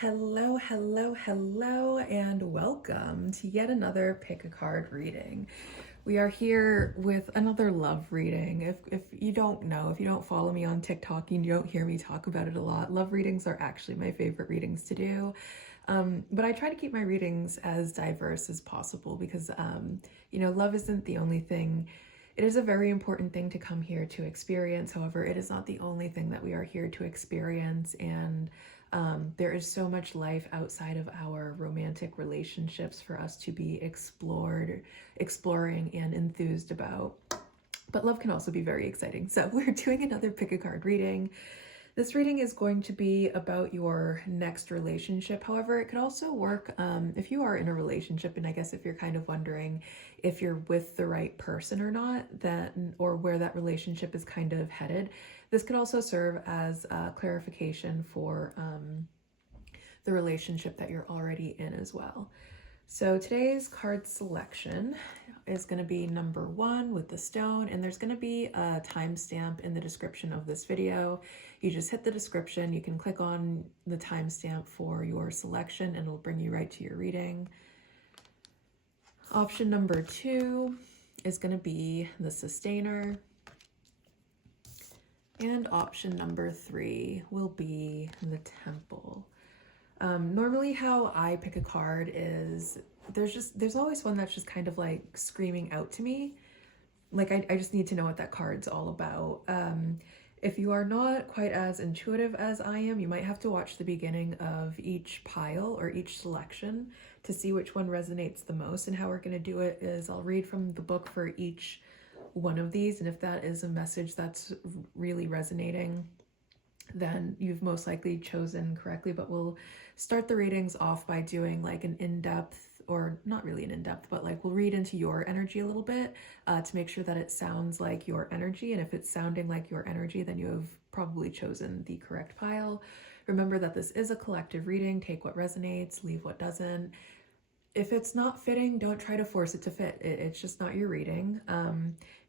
Hello, hello, hello, and welcome to yet another Pick a Card reading. We are here with another love reading. If you don't know, if you don't follow me on TikTok and you don't hear me talk about it a lot, love readings are actually my favorite readings to do. But I try to keep my readings as diverse as possible because, love isn't the only thing. It is a very important thing to come here to experience. However, it is not the only thing that we are here to experience. And there is so much life outside of our romantic relationships for us to be exploring, and enthused about. But love can also be very exciting. So we're doing another pick a card reading. This reading is going to be about your next relationship. However, it could also work if you are in a relationship, and I guess if you're kind of wondering if you're with the right person or not, or where that relationship is kind of headed. This could also serve as clarification for the relationship that you're already in as well. So today's card selection is going to be number 1 with the stone, and there's going to be a timestamp in the description of this video. You just hit the description, you can click on the timestamp for your selection and it'll bring you right to your reading. Option number 2 is going to be the sustainer. And option number 3 will be the temple. Normally how I pick a card is there's always one that's just kind of like screaming out to me. Like I just need to know what that card's all about. If you are not quite as intuitive as I am, you might have to watch the beginning of each pile or each selection to see which one resonates the most. And how we're going to do it is I'll read from the book for each one of these, and if that is a message that's really resonating, then you've most likely chosen correctly. But we'll start the readings off by doing like an in-depth, or not really an in-depth, but like we'll read into your energy a little bit to make sure that it sounds like your energy. And if it's sounding like your energy, then you have probably chosen the correct pile. Remember that this is a collective reading. Take what resonates, leave what doesn't. If it's not fitting, don't try to force it to fit. It's just not your reading.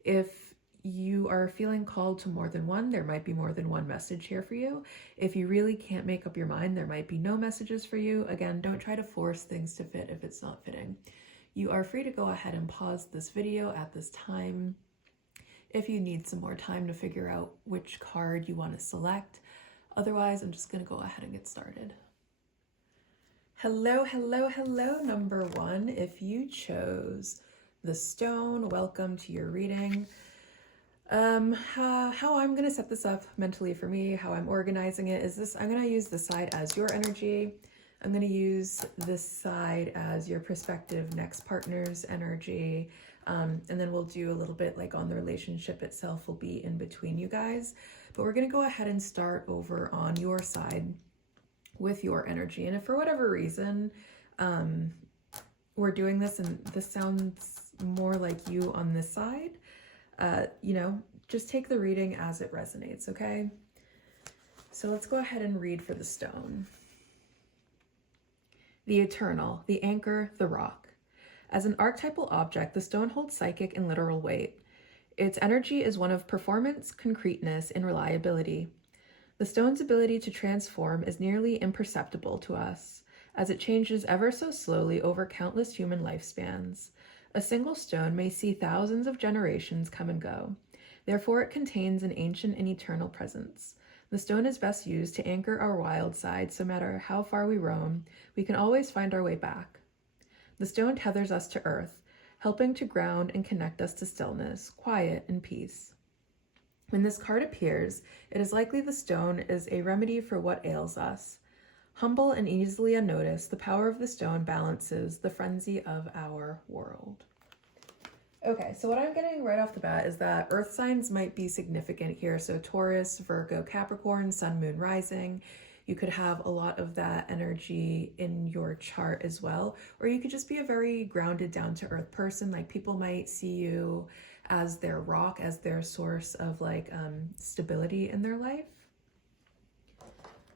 If you are feeling called to more than one, there might be more than one message here for you. If you really can't make up your mind, there might be no messages for you. Again, don't try to force things to fit if it's not fitting. You are free to go ahead and pause this video at this time if you need some more time to figure out which card you want to select. Otherwise, I'm just going to go ahead and get started. Hello, hello, hello, number 1. If you chose the stone, welcome to your reading. How I'm going to set this up mentally for me, how I'm organizing it is I'm going to use this side as your energy. I'm going to use this side as your prospective next partner's energy. And then we'll do a little bit like on the relationship itself will be in between you guys. But we're going to go ahead and start over on your side with your energy. And if for whatever reason we're doing this and this sounds more like you on this side, just take the reading as it resonates, okay? So let's go ahead and read for the stone. The eternal, the anchor, the rock. As an archetypal object, the stone holds psychic and literal weight. Its energy is one of performance, concreteness, and reliability. The stone's ability to transform is nearly imperceptible to us, as it changes ever so slowly over countless human lifespans. A single stone may see thousands of generations come and go. Therefore, it contains an ancient and eternal presence. The stone is best used to anchor our wild side, so no matter how far we roam, we can always find our way back. The stone tethers us to earth, helping to ground and connect us to stillness, quiet, and peace. When this card appears, it is likely the stone is a remedy for what ails us. Humble and easily unnoticed, the power of the stone balances the frenzy of our world. Okay, so what I'm getting right off the bat is that earth signs might be significant here. So Taurus, Virgo, Capricorn, Sun, Moon, Rising. You could have a lot of that energy in your chart as well. Or you could just be a very grounded, down-to-earth person. Like people might see you as their rock, as their source of like stability in their life.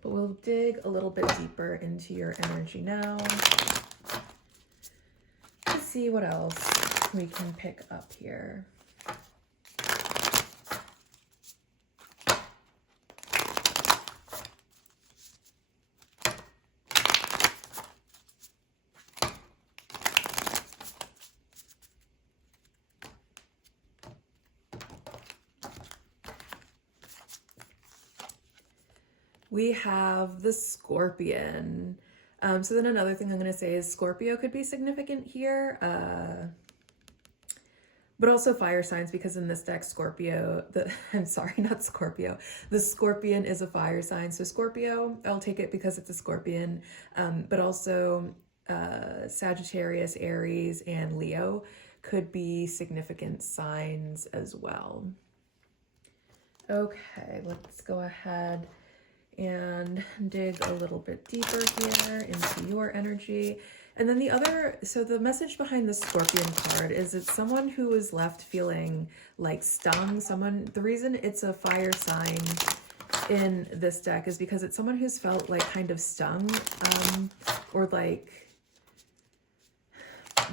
But we'll dig a little bit deeper into your energy now to see what else we can pick up here. we have the Scorpion. So then another thing I'm going to say is Scorpio could be significant here, but also fire signs, because in this deck, I'm sorry, not Scorpio. The Scorpion is a fire sign. So Scorpio, I'll take it because it's a Scorpion, but also Sagittarius, Aries, and Leo could be significant signs as well. Okay, let's go ahead and dig a little bit deeper here into your energy. And then the message behind the Scorpion card is it's someone who is left feeling like stung. The reason it's a fire sign in this deck is because it's someone who's felt like kind of stung, or like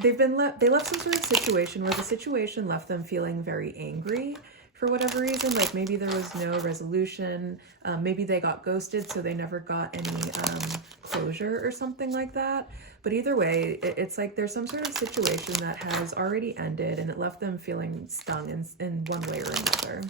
they left some sort of situation where the situation left them feeling very angry for whatever reason. Like maybe there was no resolution, maybe they got ghosted, so they never got any closure or something like that. But either way, it's like there's some sort of situation that has already ended and it left them feeling stung in one way or another.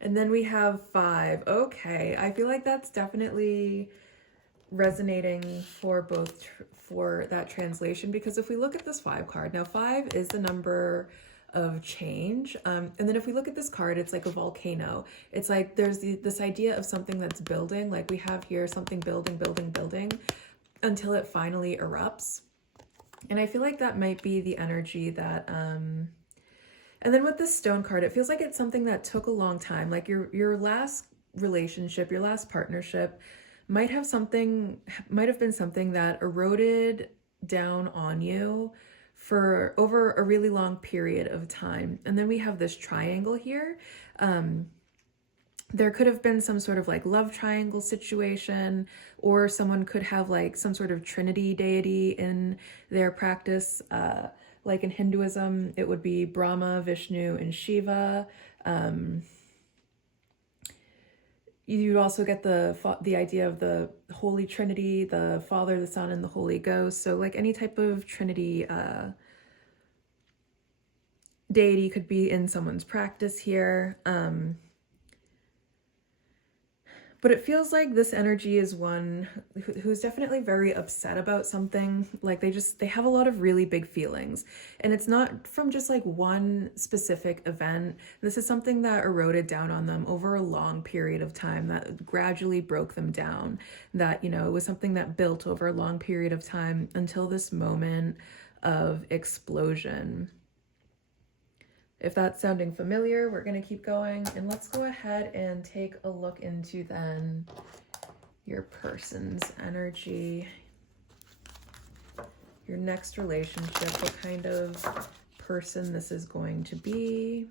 And then we have 5. Okay, I feel like that's definitely resonating for that translation, because if we look at this 5 card, now 5 is the number of change, and then if we look at this card, it's like a volcano. It's like there's this idea of something that's building, like we have here something building until it finally erupts. And I feel like that might be the energy that and then with this stone card, it feels like it's something that took a long time. Like your last relationship, your last partnership might have been something that eroded down on you for over a really long period of time. And then we have this triangle here. There could have been some sort of like love triangle situation, or someone could have like some sort of Trinity deity in their practice. Like in Hinduism, it would be Brahma, Vishnu, and Shiva. You also get the idea of the Holy Trinity, the Father, the Son, and the Holy Ghost. So like any type of Trinity deity could be in someone's practice here. But it feels like this energy is one who's definitely very upset about something. Like they have a lot of really big feelings. And it's not from just like one specific event. This is something that eroded down on them over a long period of time, that gradually broke them down. That, it was something that built over a long period of time until this moment of explosion. If that's sounding familiar, we're going to keep going, and let's go ahead and take a look into then your person's energy, your next relationship, what kind of person this is going to be.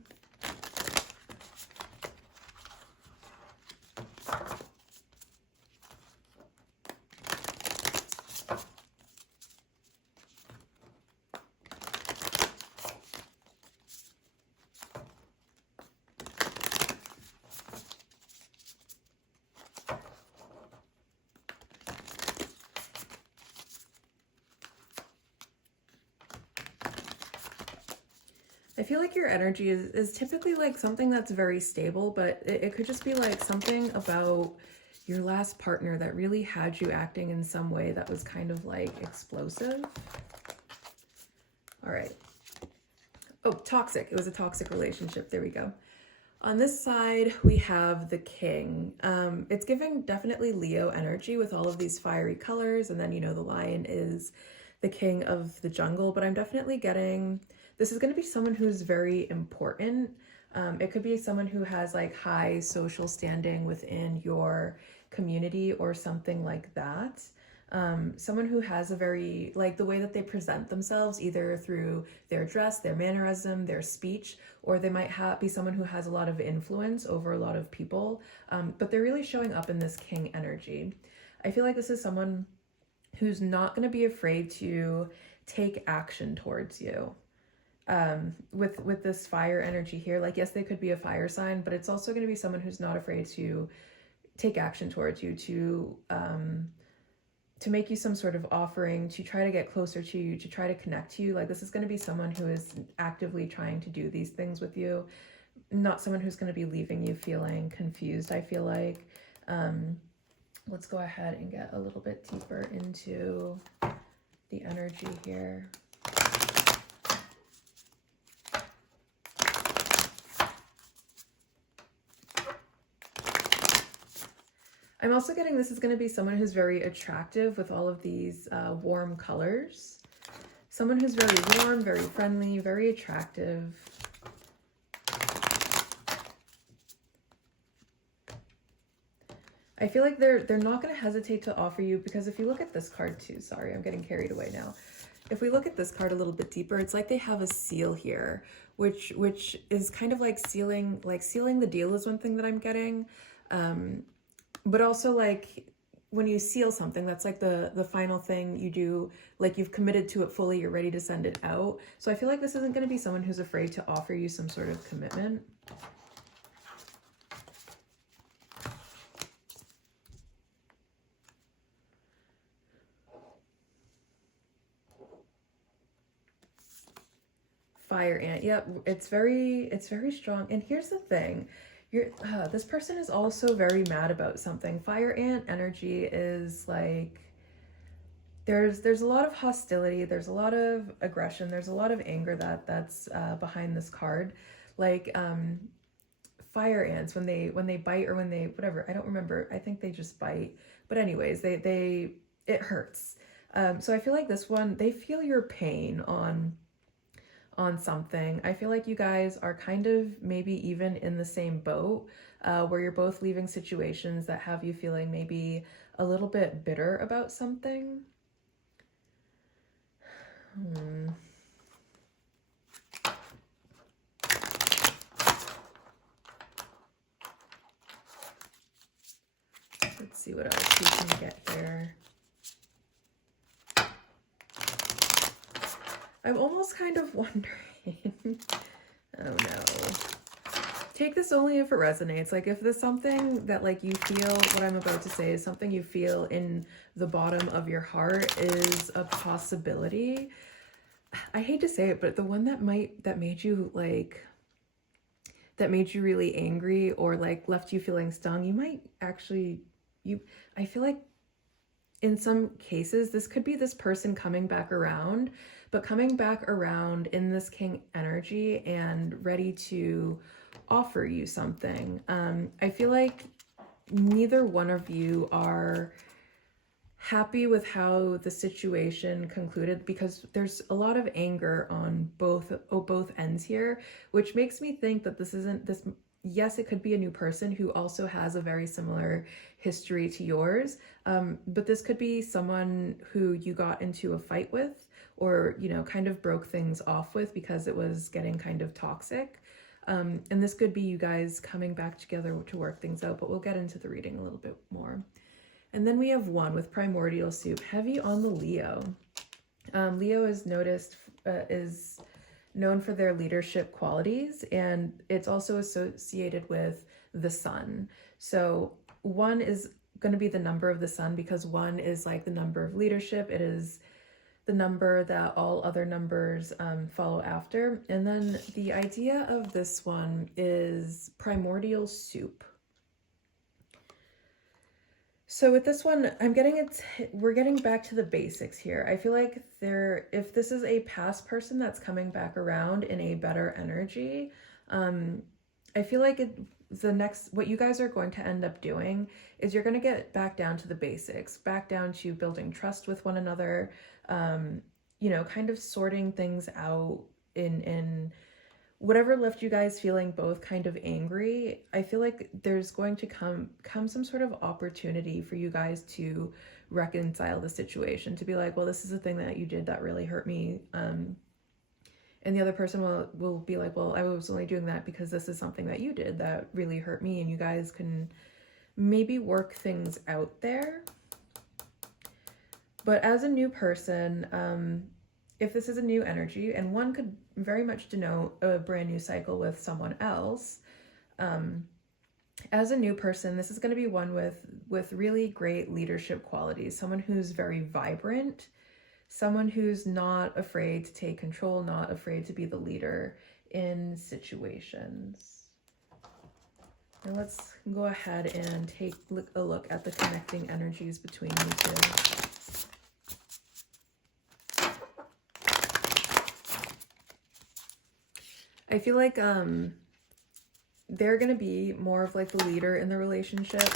I feel like your energy is typically like something that's very stable, but it could just be like something about your last partner that really had you acting in some way that was kind of like explosive. All right. Oh, toxic. It was a toxic relationship. There we go. On this side, we have the King. It's giving definitely Leo energy with all of these fiery colors. And then, the lion is the king of the jungle. But I'm definitely getting... This is going to be someone who's very important. It could be someone who has like high social standing within your community or something like that. Someone who has a very, like the way that they present themselves, either through their dress, their mannerism, their speech, or they might be someone who has a lot of influence over a lot of people. But they're really showing up in this king energy. I feel like this is someone who's not going to be afraid to take action towards you. With this fire energy here, like, yes, they could be a fire sign, but it's also going to be someone who's not afraid to take action towards you, to to make you some sort of offering, to try to get closer to you, to try to connect to you. Like this is going to be someone who is actively trying to do these things with you, not someone who's going to be leaving you feeling confused, I feel like. Let's go ahead and get a little bit deeper into the energy here. I'm also getting this is going to be someone who's very attractive with all of these warm colors. Someone who's very warm, very friendly, very attractive. I feel like they're not going to hesitate to offer you, because if you look at this card too, sorry, I'm getting carried away now. If we look at this card a little bit deeper, it's like they have a seal here, which is kind of like sealing the deal is one thing that I'm getting. But also like when you seal something, that's like the final thing you do, like you've committed to it fully, you're ready to send it out. So I feel like this isn't going to be someone who's afraid to offer you some sort of commitment. Fire ant. Yep, it's very strong. And here's the thing. This person is also very mad about something. Fire ant energy is like there's a lot of hostility, there's a lot of aggression, there's a lot of anger that's behind this card. Like fire ants, when they bite, or when they whatever, I don't remember. I think they just bite. But anyways, it hurts. So I feel like this one, they feel your pain on something. I feel like you guys are kind of maybe even in the same boat, where you're both leaving situations that have you feeling maybe a little bit bitter about something. Let's see what else we can get there. I'm almost kind of wondering, oh no. Take this only if it resonates. Like if there's something that like you feel, what I'm about to say is something you feel in the bottom of your heart is a possibility. I hate to say it, but the one that made you really angry, or like left you feeling stung, you might actually, I feel like in some cases, this could be this person coming back around, but coming back around in this king energy and ready to offer you something. I feel like neither one of you are happy with how the situation concluded, because there's a lot of anger on both ends here, which makes me think that this isn't this. Yes, it could be a new person who also has a very similar history to yours, but this could be someone who you got into a fight with, or kind of broke things off with because it was getting kind of toxic. And this could be you guys coming back together to work things out, but we'll get into the reading a little bit more. And then we have one with primordial soup, heavy on the Leo. Leo is known for their leadership qualities, and it's also associated with the sun. So 1 is going to be the number of the sun, because 1 is like the number of leadership. It is the number that all other numbers follow after. And then the idea of this one is primordial soup. So with this one, we're getting back to the basics here. I feel like if this is a past person that's coming back around in a better energy, I feel like what you guys are going to end up doing is you're going to get back down to the basics, back down to building trust with one another, kind of sorting things out in whatever left you guys feeling both kind of angry. I feel like there's going to come some sort of opportunity for you guys to reconcile the situation, to be like, well, this is a thing that you did that really hurt me. And the other person will be like, well, I was only doing that because this is something that you did that really hurt me, and you guys can maybe work things out there. But as a new person, if this is a new energy, and one could very much denote a brand new cycle with someone else, As a new person, this is going to be one with really great leadership qualities, someone who's very vibrant, someone who's not afraid to take control, not afraid to be the leader in situations. Now let's go ahead and take a look at the connecting energies between you two. I feel like they're going to be more of like the leader in the relationship.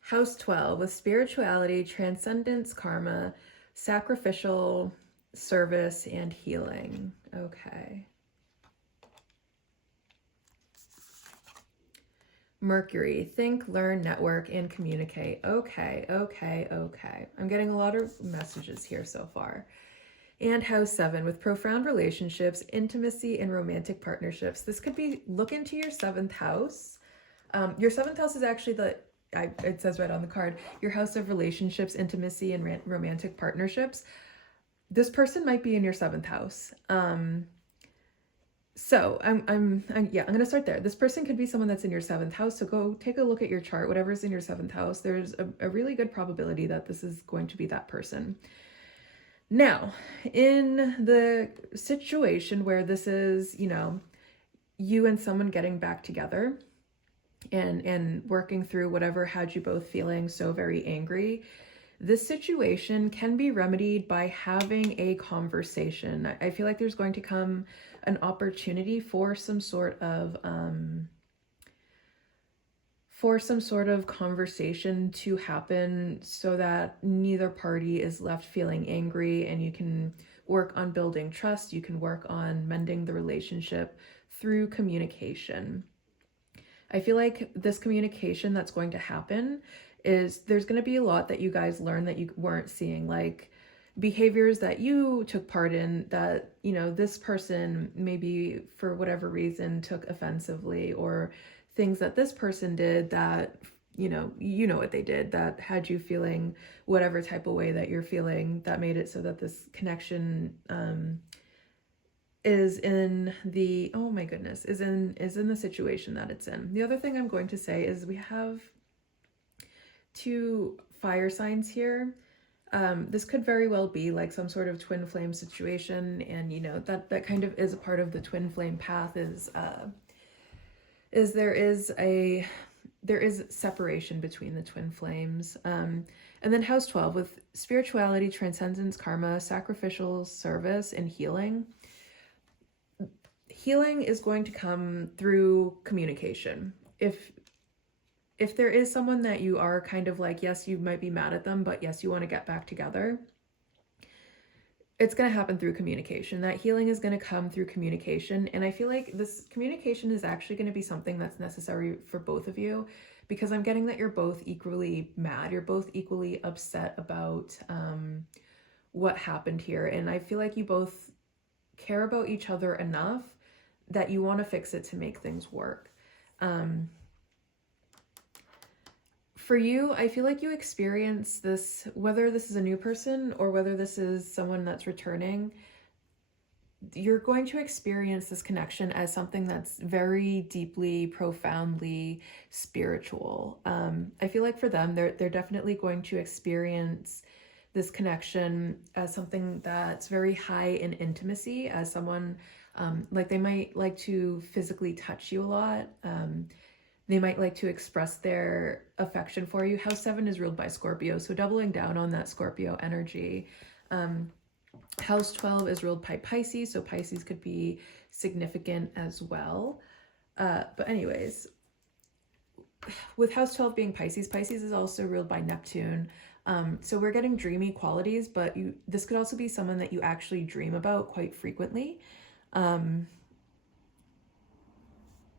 House 12 with spirituality, transcendence, karma, sacrificial service, and healing. Okay. Mercury, think, learn, network, and communicate. Okay. I'm getting a lot of messages here so far. And House 7 with profound relationships, intimacy, and romantic partnerships. This could be, look into your 7th house. Your 7th house is actually it says right on the card, your house of relationships, intimacy, and romantic partnerships. This person might be in your 7th house. So I'm going to start there. This person could be someone that's in your 7th house. So go take a look at your chart, whatever's in your 7th house. There's a really good probability that this is going to be that person. Now, in the situation where this is, you and someone getting back together, and working through whatever had you both feeling so very angry, this situation can be remedied by having a conversation. I feel like there's going to come an opportunity for some sort of conversation to happen so that neither party is left feeling angry, and you can work on building trust. You can work on mending the relationship through communication. I feel like this communication that's going to happen is there's going to be a lot that you guys learn that you weren't seeing, like behaviors that you took part in that, this person maybe for whatever reason took offensively, or things that this person did that, you know what they did that had you feeling whatever type of way that you're feeling, that made it so that this connection, is in the situation that it's in. The other thing I'm going to say is we have 2 fire signs here. This could very well be like some sort of twin flame situation, and that kind of is a part of the twin flame path is there is separation between the twin flames. And then House 12 with spirituality, transcendence, karma, sacrificial service, and healing. Healing is going to come through communication. If there is someone that you are kind of like, yes, you might be mad at them, but yes, you want to get back together, it's going to happen through communication. That healing is going to come through communication. And I feel like this communication is actually going to be something that's necessary for both of you, because I'm getting that you're both equally mad. You're both equally upset about what happened here. And I feel like you both care about each other enough that you want to fix it to make things work. For you, I feel like you experience this, whether this is a new person or whether this is someone that's returning, you're going to experience this connection as something that's very deeply, profoundly spiritual. I feel like for them, they're definitely going to experience this connection as something that's very high in intimacy, as someone, like they might like to physically touch you a lot. They might like to express their affection for you. House 7 is ruled by Scorpio, so doubling down on that Scorpio energy. House 12 is ruled by Pisces, so Pisces could be significant as well. But anyways, with House 12 being Pisces, Pisces is also ruled by Neptune. So we're getting dreamy qualities, but this could also be someone that you actually dream about quite frequently.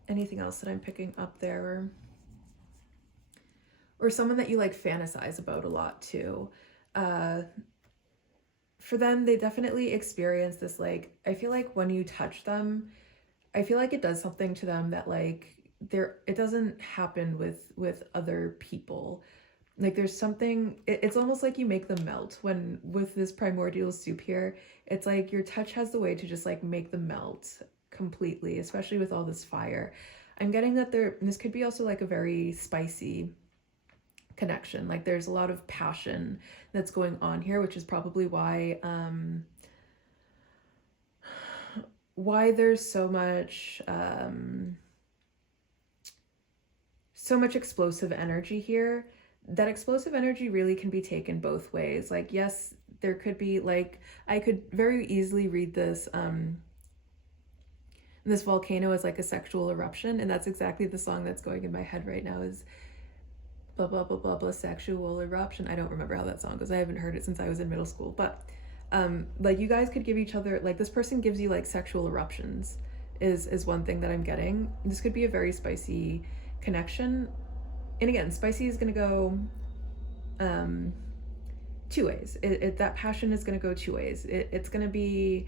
anything else that I'm picking up there, or someone that you like fantasize about a lot too. For them, they definitely experience this, like, I feel like when you touch them, I feel like it does something to them that like it doesn't happen with other people. Like there's something, it's almost like you make them melt when with this primordial soup here. It's like your touch has the way to just like make them melt completely, especially with all this fire. I'm getting that this could be also like a very spicy connection. Like there's a lot of passion that's going on here, which is probably why there's so much explosive energy here. That explosive energy really can be taken both ways. Like, yes, there could be like, I could very easily read this volcano as like a sexual eruption, and that's exactly the song that's going in my head right now, is blah blah blah blah blah sexual eruption. I don't remember how that song goes. I haven't heard it since I was in middle school, but like you guys could give each other, like this person gives you like sexual eruptions is one thing that I'm getting. This could be a very spicy connection. And again, spicy is going to go two ways. That passion is going to go two ways. It's going to be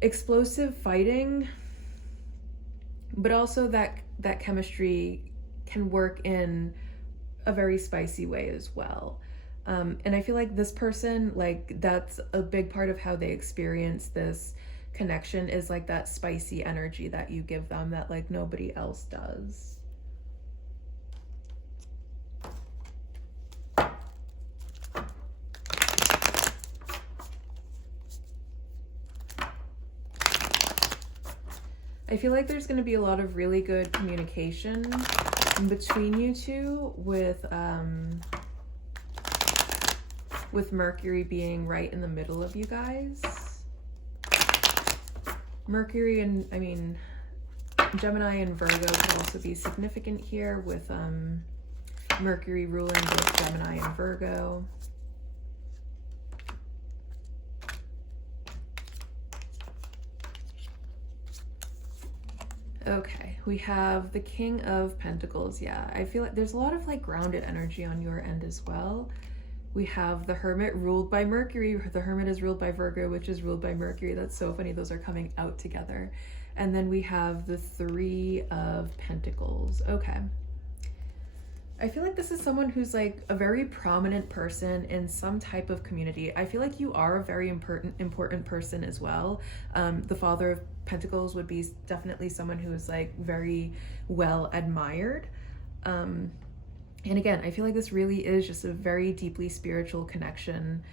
explosive fighting, but also that chemistry can work in a very spicy way as well. And I feel like this person, like that's a big part of how they experience this connection, is like that spicy energy that you give them that like nobody else does. I feel like there's going to be a lot of really good communication between you two with Mercury being right in the middle of you guys. Mercury and, I mean, Gemini and Virgo could also be significant here, with Mercury ruling both Gemini and Virgo. Okay, we have the King of Pentacles. Yeah, I feel like there's a lot of like grounded energy on your end as well. We have the Hermit ruled by Mercury. The Hermit is ruled by Virgo, which is ruled by Mercury. That's so funny. Those are coming out together. And then we have the Three of Pentacles. Okay. I feel like this is someone who's like a very prominent person in some type of community. I feel like you are a very important person as well. The Father of Pentacles would be definitely someone who is like very well admired. And again, I feel like this really is just a very deeply spiritual connection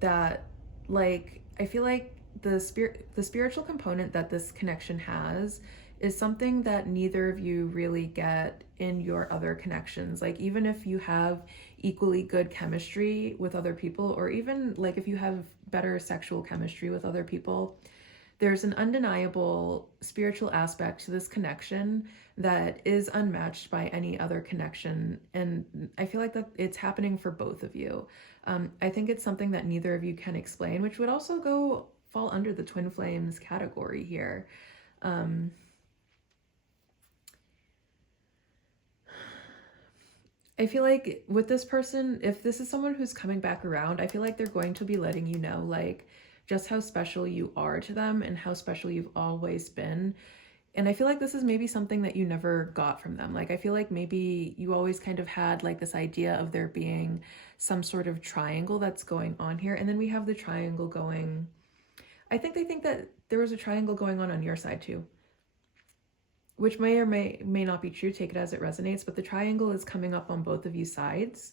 that, like, I feel like the spiritual component that this connection has is something that neither of you really get in your other connections. Like, even if you have equally good chemistry with other people, or even like if you have better sexual chemistry with other people, there's an undeniable spiritual aspect to this connection that is unmatched by any other connection. And I feel like that it's happening for both of you. I think it's something that neither of you can explain, which would also fall under the twin flames category here. I feel like with this person, if this is someone who's coming back around, I feel like they're going to be letting you know, like, just how special you are to them and how special you've always been. And I feel like this is maybe something that you never got from them. Like, I feel like maybe you always kind of had like this idea of there being some sort of triangle that's going on here. And then we have the triangle going, I think they think that there was a triangle going on your side too, which may or may not be true. Take it as it resonates, but the triangle is coming up on both of you sides.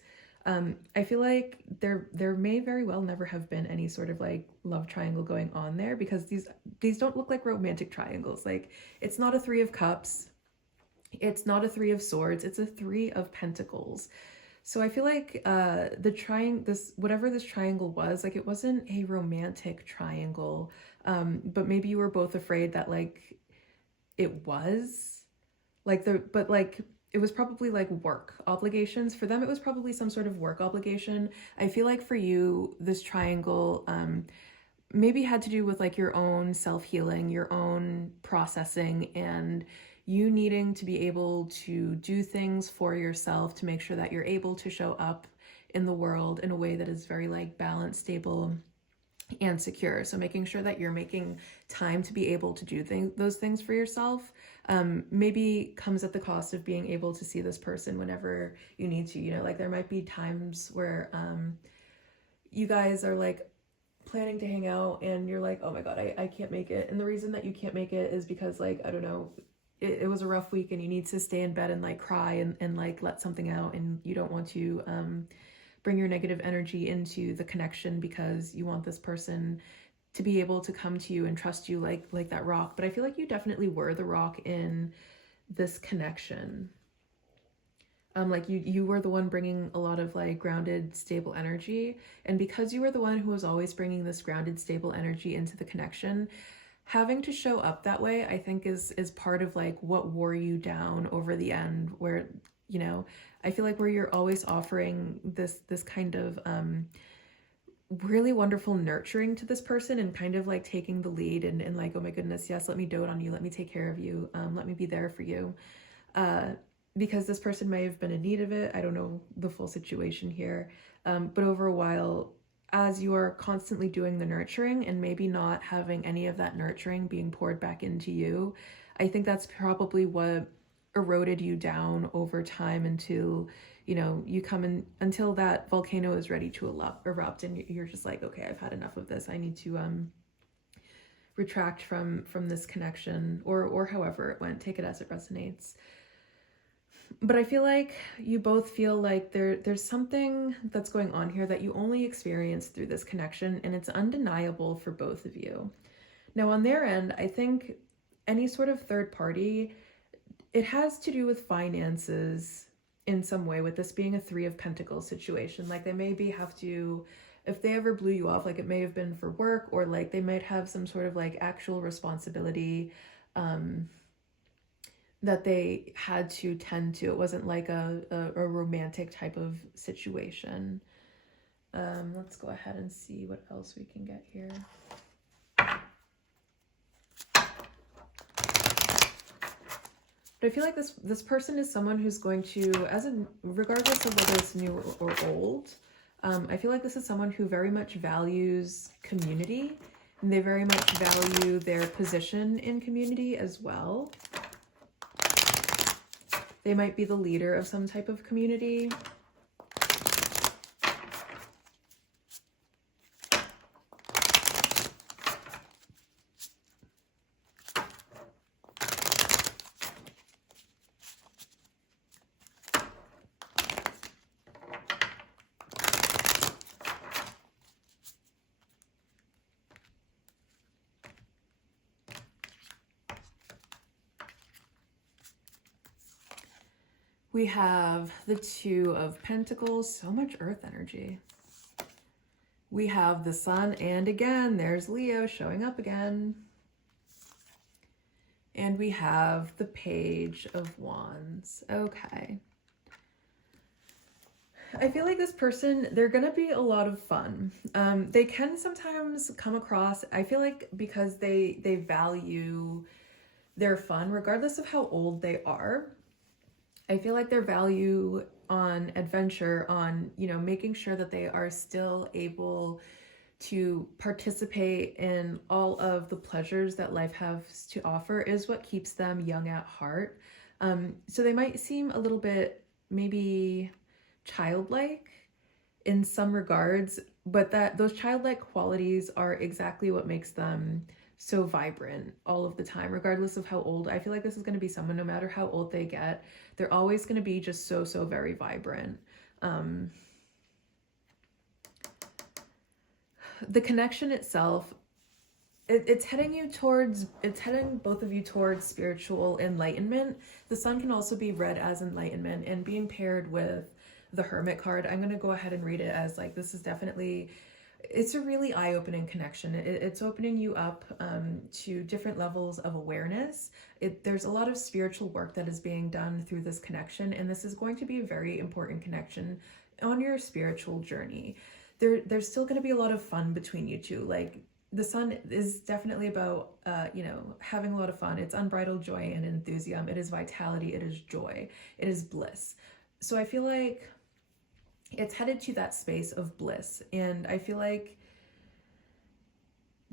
I feel like there may very well never have been any sort of like love triangle going on there, because these don't look like romantic triangles. Like, it's not a Three of Cups, it's not a Three of Swords, it's a Three of Pentacles. So I feel like whatever this triangle was, like, it wasn't a romantic triangle, but maybe you were both afraid that like it was like it was probably like work obligations. For them, it was probably some sort of work obligation. I feel like for you, this triangle maybe had to do with like your own self-healing, your own processing and you needing to be able to do things for yourself to make sure that you're able to show up in the world in a way that is very like balanced, stable, and secure. So making sure that you're making time to be able to do those things for yourself, maybe comes at the cost of being able to see this person whenever you need to. You know, like there might be times where you guys are like planning to hang out and you're like, oh my God, I can't make it. And the reason that you can't make it is because like, I don't know, it was a rough week and you need to stay in bed and like cry and like let something out, and you don't want to bring your negative energy into the connection because you want this person to be able to come to you and trust you like that rock. But I feel like you definitely were the rock in this connection. Like you were the one bringing a lot of like grounded, stable energy. And because you were the one who was always bringing this grounded, stable energy into the connection, having to show up that way, I think is part of like what wore you down over the end, where, you know, I feel like where you're always offering this kind of really wonderful nurturing to this person and kind of like taking the lead and like, oh my goodness, yes, let me dote on you, let me take care of you, let me be there for you. Because this person may have been in need of it. I don't know the full situation here. But over a while, as you are constantly doing the nurturing and maybe not having any of that nurturing being poured back into you, I think that's probably what eroded you down over time until, you know, you come in, until that volcano is ready to erupt and you're just like, okay, I've had enough of this. I need to retract from this connection, or however it went. Take it as it resonates. But I feel like you both feel like there's something that's going on here that you only experience through this connection, and it's undeniable for both of you. Now, on their end, I think any sort of third party, it has to do with finances in some way, with this being a 3 of Pentacles situation. Like they maybe have to, if they ever blew you off, like it may have been for work, or like they might have some sort of like actual responsibility that they had to tend to. It wasn't like a romantic type of situation. Let's go ahead and see what else we can get here. But I feel like this person is someone who's going to, regardless of whether it's new or old, I feel like this is someone who very much values community, and they very much value their position in community as well. They might be the leader of some type of community. We have the 2 of Pentacles, so much earth energy. We have the Sun, and again, there's Leo showing up again. And we have the Page of Wands. Okay. I feel like this person, they're going to be a lot of fun. They can sometimes come across, I feel like, because they value their fun, regardless of how old they are. I feel like their value on adventure, on, you know, making sure that they are still able to participate in all of the pleasures that life has to offer is what keeps them young at heart. So they might seem a little bit maybe childlike in some regards, but that those childlike qualities are exactly what makes them so vibrant all of the time, regardless of how old. I feel like this is going to be someone, no matter how old they get, they're always going to be just so very vibrant. The connection itself, it's heading both of you towards spiritual enlightenment. The Sun can also be read as enlightenment, and being paired with the Hermit card, I'm going to go ahead and read it as like, this is definitely, it's a really eye-opening connection. It's opening you up to different levels of awareness. There's a lot of spiritual work that is being done through this connection, and this is going to be a very important connection on your spiritual journey. There's still going to be a lot of fun between you two. Like, the sun is definitely about, you know, having a lot of fun. It's unbridled joy and enthusiasm. It is vitality. It is joy. It is bliss. So I feel like it's headed to that space of bliss. And I feel like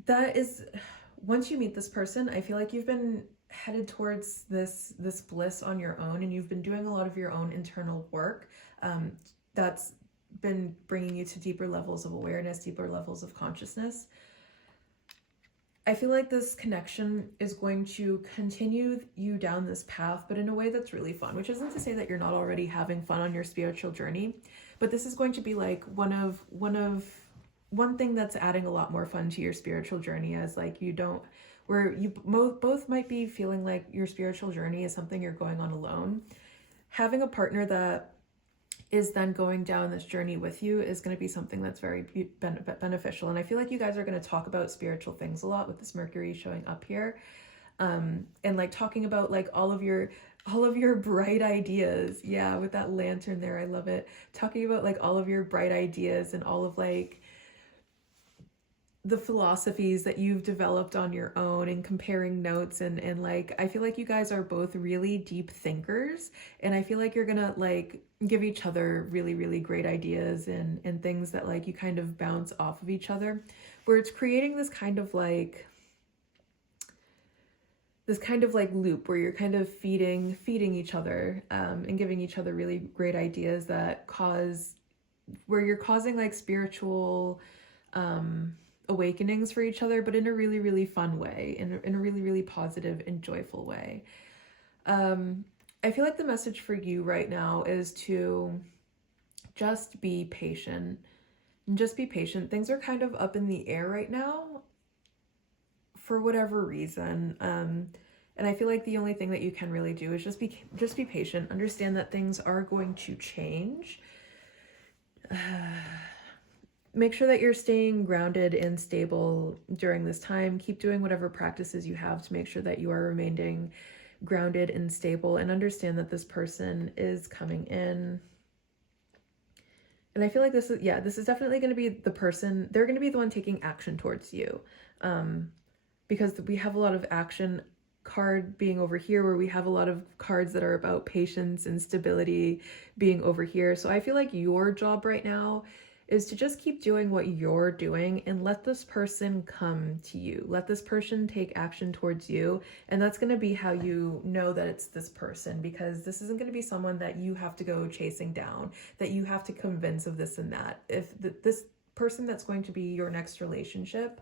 that is, once you meet this person, I feel like you've been headed towards this bliss on your own, and you've been doing a lot of your own internal work that's been bringing you to deeper levels of awareness, deeper levels of consciousness. I feel like this connection is going to continue you down this path, but in a way that's really fun, which isn't to say that you're not already having fun on your spiritual journey, but this is going to be like one thing that's adding a lot more fun to your spiritual journey, as like where you both might be feeling like your spiritual journey is something you're going on alone. Having a partner that is then going down this journey with you is going to be something that's very beneficial. And I feel like you guys are going to talk about spiritual things a lot with this Mercury showing up here, and like talking about like all of your bright ideas. Yeah, with that lantern there, I love it. Talking about like all of your bright ideas and all of like the philosophies that you've developed on your own, and comparing notes, and like I feel like you guys are both really deep thinkers, and I feel like you're gonna like give each other really, really great ideas and things that like you kind of bounce off of each other, where it's creating this kind of like loop where you're kind of feeding each other, and giving each other really great ideas where you're causing like spiritual awakenings for each other, but in a really, really fun way, in a really, really positive and joyful way. I feel like the message for you right now is to just be patient. Just be patient. Things are kind of up in the air right now for whatever reason. And I feel like the only thing that you can really do is just be patient. Understand that things are going to change. Make sure that you're staying grounded and stable during this time. Keep doing whatever practices you have to make sure that you are remaining grounded and stable, and understand that this person is coming in. And I feel like this is definitely going to be the person. They're going to be the one taking action towards you, because we have a lot of action card being over here, where we have a lot of cards that are about patience and stability being over here. So I feel like your job right now is to just keep doing what you're doing and let this person come to you. Let this person take action towards you. And that's going to be how you know that it's this person, because this isn't going to be someone that you have to go chasing down, that you have to convince of this and that. If this person that's going to be your next relationship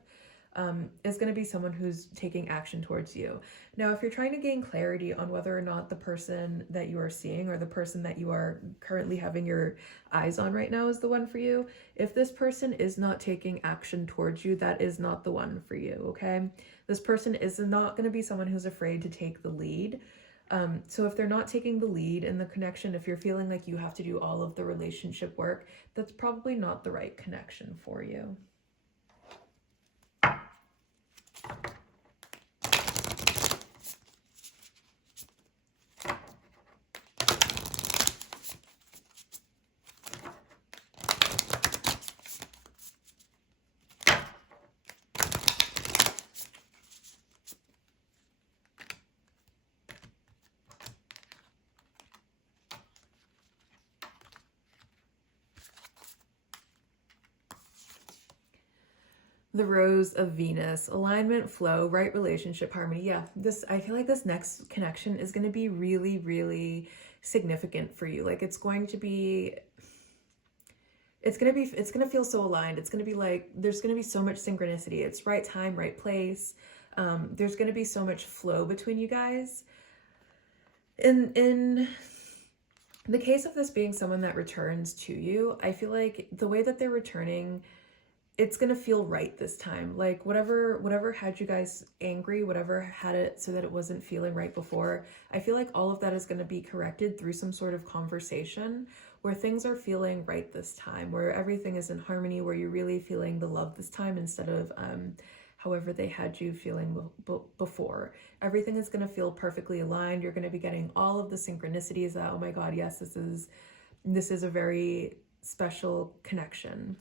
is going to be someone who's taking action towards you. Now, if you're trying to gain clarity on whether or not the person that you are seeing, or the person that you are currently having your eyes on right now, is the one for you, if this person is not taking action towards you, that is not the one for you, okay? This person is not going to be someone who's afraid to take the lead. So if they're not taking the lead in the connection, if you're feeling like you have to do all of the relationship work, that's probably not the right connection for you. The Rose of Venus, alignment, flow, right relationship, harmony. Yeah, I feel like this next connection is going to be really, really significant for you. Like it's going to feel so aligned. It's going to be like, there's going to be so much synchronicity. It's right time, right place. There's going to be so much flow between you guys. In the case of this being someone that returns to you, I feel like the way that they're returning, it's going to feel right this time. Like whatever had you guys angry, whatever had it so that it wasn't feeling right before, I feel like all of that is going to be corrected through some sort of conversation where things are feeling right this time, where everything is in harmony, where you're really feeling the love this time instead of however they had you feeling before. Everything is going to feel perfectly aligned. You're going to be getting all of the synchronicities that, oh my God, yes, this is a very special connection.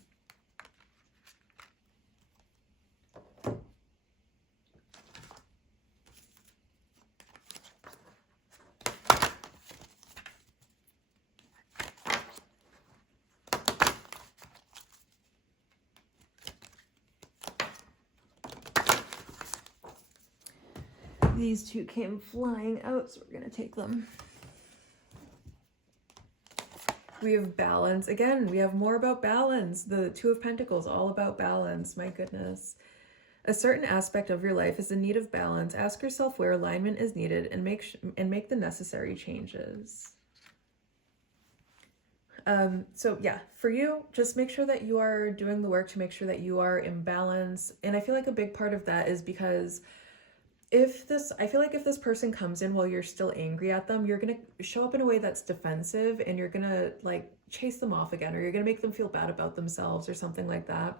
These two came flying out, so we're going to take them. We have balance. Again, we have more about balance. The Two of Pentacles, all about balance. My goodness. A certain aspect of your life is in need of balance. Ask yourself where alignment is needed and make the necessary changes. So yeah, for you, just make sure that you are doing the work to make sure that you are in balance. And I feel like a big part of that is because I feel like if this person comes in while you're still angry at them, you're going to show up in a way that's defensive and you're going to like chase them off again, or you're going to make them feel bad about themselves or something like that.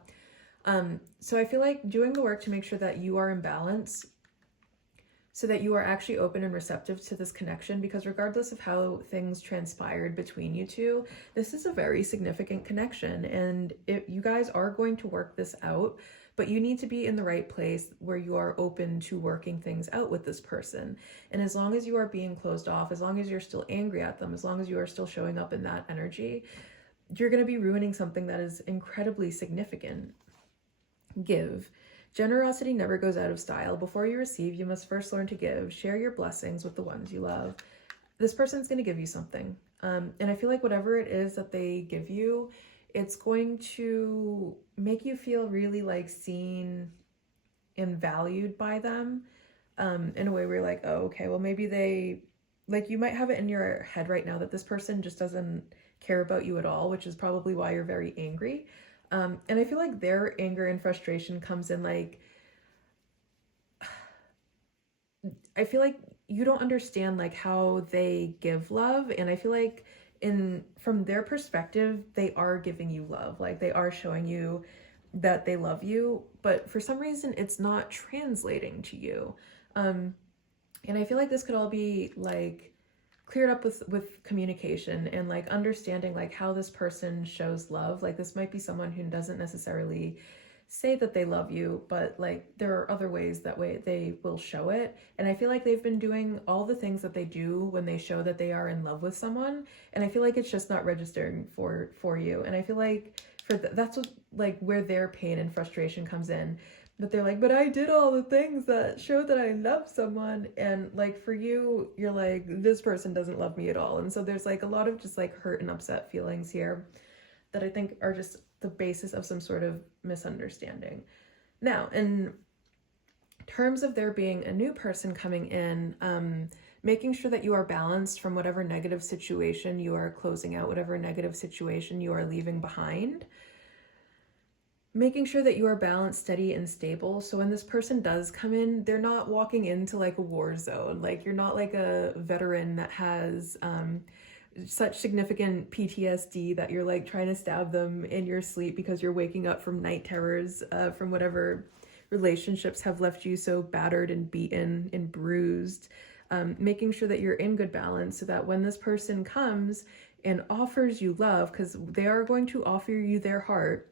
So I feel like doing the work to make sure that you are in balance so that you are actually open and receptive to this connection, because regardless of how things transpired between you two, this is a very significant connection, and you guys are going to work this out, but you need to be in the right place where you are open to working things out with this person. And as long as you are being closed off, as long as you're still angry at them, as long as you are still showing up in that energy, you're going to be ruining something that is incredibly significant. Give. Generosity never goes out of style. Before you receive, you must first learn to give. Share your blessings with the ones you love. This person's going to give you something. And I feel like whatever it is that they give you, it's going to make you feel really like seen and valued by them, in a way where you're like, oh, okay, well, maybe they, like, you might have it in your head right now that this person just doesn't care about you at all, which is probably why you're very angry. And I feel like their anger and frustration comes in like, I feel like you don't understand like how they give love. And I feel like from their perspective, they are giving you love. Like they are showing you that they love you, but for some reason it's not translating to you. And I feel like this could all be like cleared up with communication and like understanding like how this person shows love. Like this might be someone who doesn't necessarily say that they love you, but like there are other ways that way they will show it. And I feel like they've been doing all the things that they do when they show that they are in love with someone, and I feel like it's just not registering for you. And I feel like that's what, like, where their pain and frustration comes in. But they're like, but I did all the things that show that I love someone. And like for you, you're like, this person doesn't love me at all. And so there's like a lot of just like hurt and upset feelings here that I think are just the basis of some sort of misunderstanding. Now, in terms of there being a new person coming in, making sure that you are balanced from whatever negative situation you are closing out, whatever negative situation you are leaving behind. Making sure that you are balanced, steady, and stable. So when this person does come in, they're not walking into like a war zone. Like you're not like a veteran that has such significant PTSD that you're like trying to stab them in your sleep because you're waking up from night terrors from whatever relationships have left you so battered and beaten and bruised. Making sure that you're in good balance so that when this person comes and offers you love, because they are going to offer you their heart,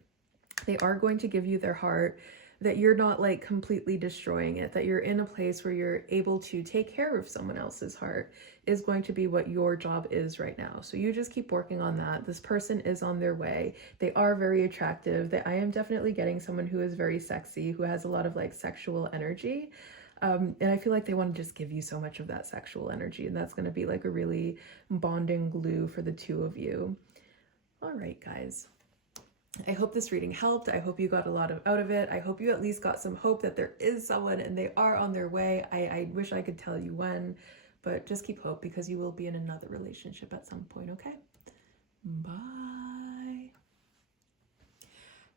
they are going to give you their heart, that you're not like completely destroying it, that you're in a place where you're able to take care of someone else's heart is going to be what your job is right now. So you just keep working on that. This person is on their way. They are very attractive. I am definitely getting someone who is very sexy, who has a lot of like sexual energy. And I feel like they want to just give you so much of that sexual energy. And that's going to be like a really bonding glue for the two of you. All right, guys. I hope this reading helped. I hope you got a lot out of it. I hope you at least got some hope that there is someone and they are on their way. I wish I could tell you when, but just keep hope because you will be in another relationship at some point, okay? Bye.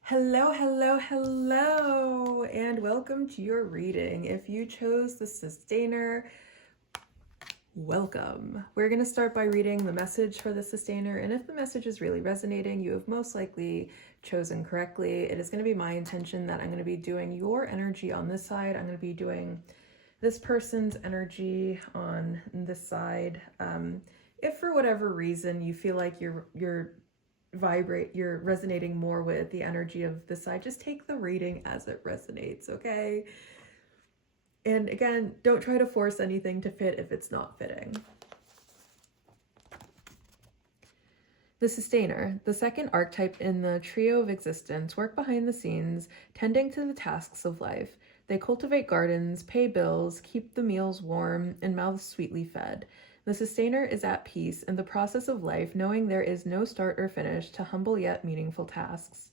Hello, hello, hello, and welcome to your reading. If you chose the Sustainer, welcome. We're going to start by reading the message for the Sustainer, and if the message is really resonating, you have most likely chosen correctly. It is going to be my intention that I'm going to be doing your energy on this side. I'm going to be doing this person's energy on this side. If for whatever reason you feel like you're resonating more with the energy of this side, just take the reading as it resonates, okay? And again, don't try to force anything to fit if it's not fitting. The Sustainer, the second archetype in the trio of existence, work behind the scenes, tending to the tasks of life. They cultivate gardens, pay bills, keep the meals warm, and mouths sweetly fed. The sustainer is at peace in the process of life, knowing there is no start or finish to humble yet meaningful tasks.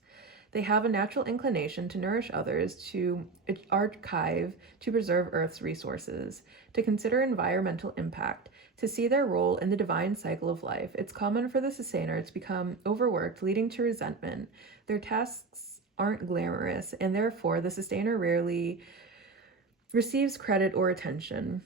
They have a natural inclination to nourish others, to archive, to preserve Earth's resources, to consider environmental impact, to see their role in the divine cycle of life. It's common for the sustainer to become overworked, leading to resentment. Their tasks aren't glamorous, and therefore the sustainer rarely receives credit or attention.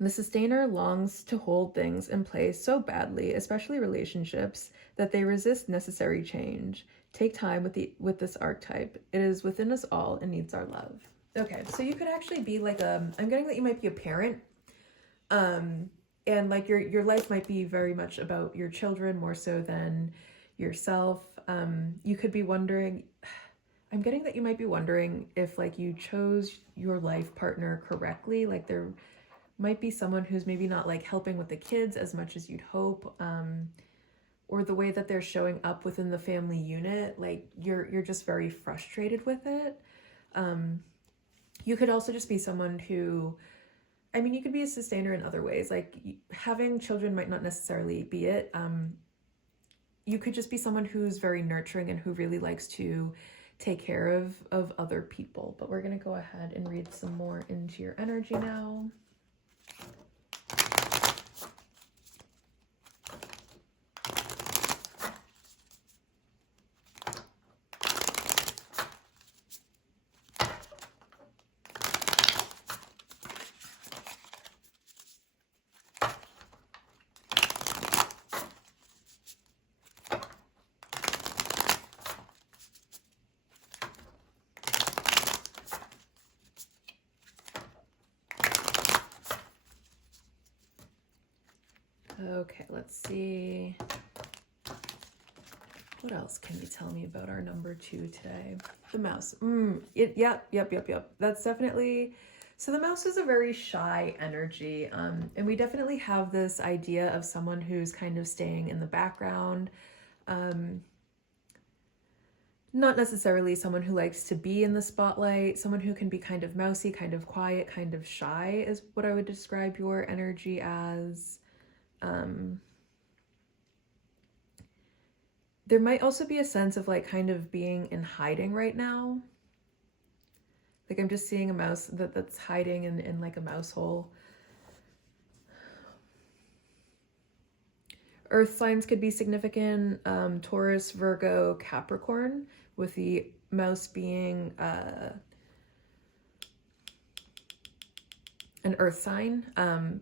The sustainer longs to hold things in place so badly, especially relationships, that they resist necessary change. Take time with this archetype. It is within us all and needs our love. Okay, so you could actually be like I'm getting that you might be a parent. And like your life might be very much about your children more so than yourself. You could be wondering, I'm getting that you might be wondering if like you chose your life partner correctly. Like there might be someone who's maybe not like helping with the kids as much as you'd hope, or the way that they're showing up within the family unit, like you're just very frustrated with it. You could also just be someone who, I mean, you could be a sustainer in other ways. Like having children might not necessarily be it. You could just be someone who's very nurturing and who really likes to take care of other people. But we're gonna go ahead and read some more into your energy now. Okay, let's see. What else can you tell me about our number 2 today? The mouse. Yep. That's definitely... So the mouse is a very shy energy. And we definitely have this idea of someone who's kind of staying in the background. Not necessarily someone who likes to be in the spotlight. Someone who can be kind of mousy, kind of quiet, kind of shy is what I would describe your energy as. There might also be a sense of like kind of being in hiding right now. Like I'm just seeing a mouse that's hiding in like a mouse hole. Earth signs could be significant. Taurus, Virgo, Capricorn, with the mouse being an earth sign.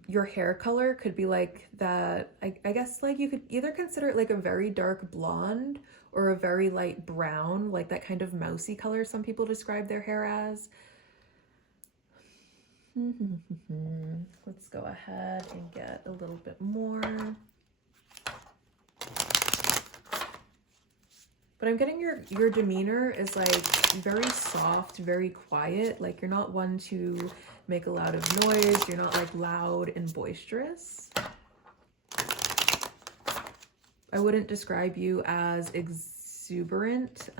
Your hair color could be like that. I guess like you could either consider it like a very dark blonde or a very light brown, like that kind of mousy color some people describe their hair as. Let's go ahead and get a little bit more. But I'm getting your demeanor is like very soft, very quiet. Like you're not one to make a lot of noise. You're not like loud and boisterous. I wouldn't describe you as exuberant,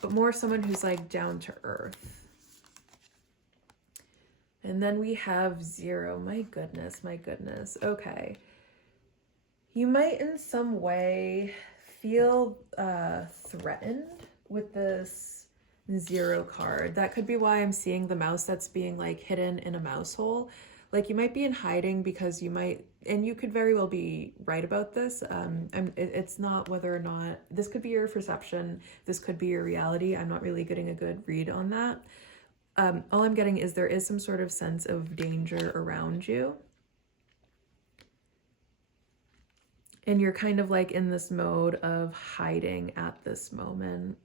but more someone who's like down to earth. And then we have 0. My goodness. Okay. You might in some way feel threatened with this 0 card. That could be why I'm seeing the mouse that's being like hidden in a mouse hole. Like you might be in hiding because you might, and you could very well be right about this. It's not whether or not, this could be your perception. This could be your reality. I'm not really getting a good read on that. All I'm getting is there is some sort of sense of danger around you. And you're kind of like in this mode of hiding at this moment.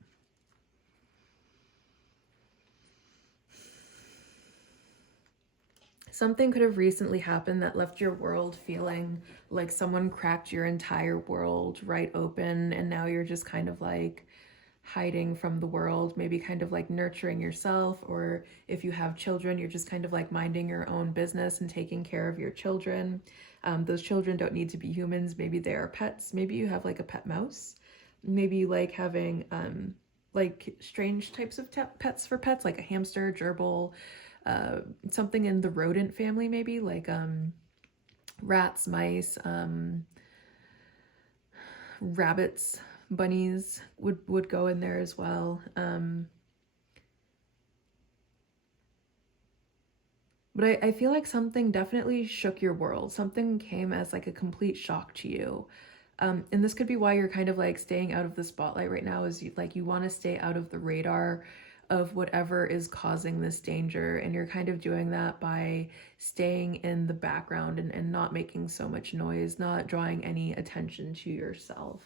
Something could have recently happened that left your world feeling like someone cracked your entire world right open, and now you're just kind of like hiding from the world, maybe kind of like nurturing yourself, or if you have children, you're just kind of like minding your own business and taking care of your children. Those children don't need to be humans. Maybe they are pets. Maybe you have like a pet mouse. Maybe you like having like strange types of pets for pets, like a hamster, gerbil, something in the rodent family, maybe like rats, mice, rabbits, bunnies would go in there as well. But I feel like something definitely shook your world. Something came as like a complete shock to you. And this could be why you're kind of like staying out of the spotlight right now, is you want to stay out of the radar of whatever is causing this danger. And you're kind of doing that by staying in the background and not making so much noise, not drawing any attention to yourself.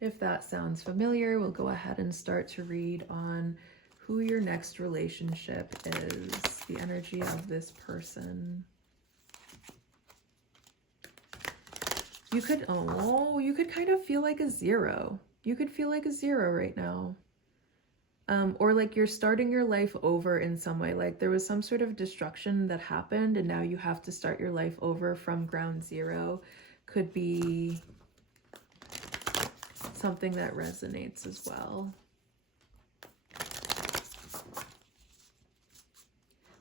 If that sounds familiar, we'll go ahead and start to read on who your next relationship is, the energy of this person. You could kind of feel like a zero. You could feel like a zero right now. Or like you're starting your life over in some way. Like there was some sort of destruction that happened and now you have to start your life over from ground zero. Could be something that resonates as well.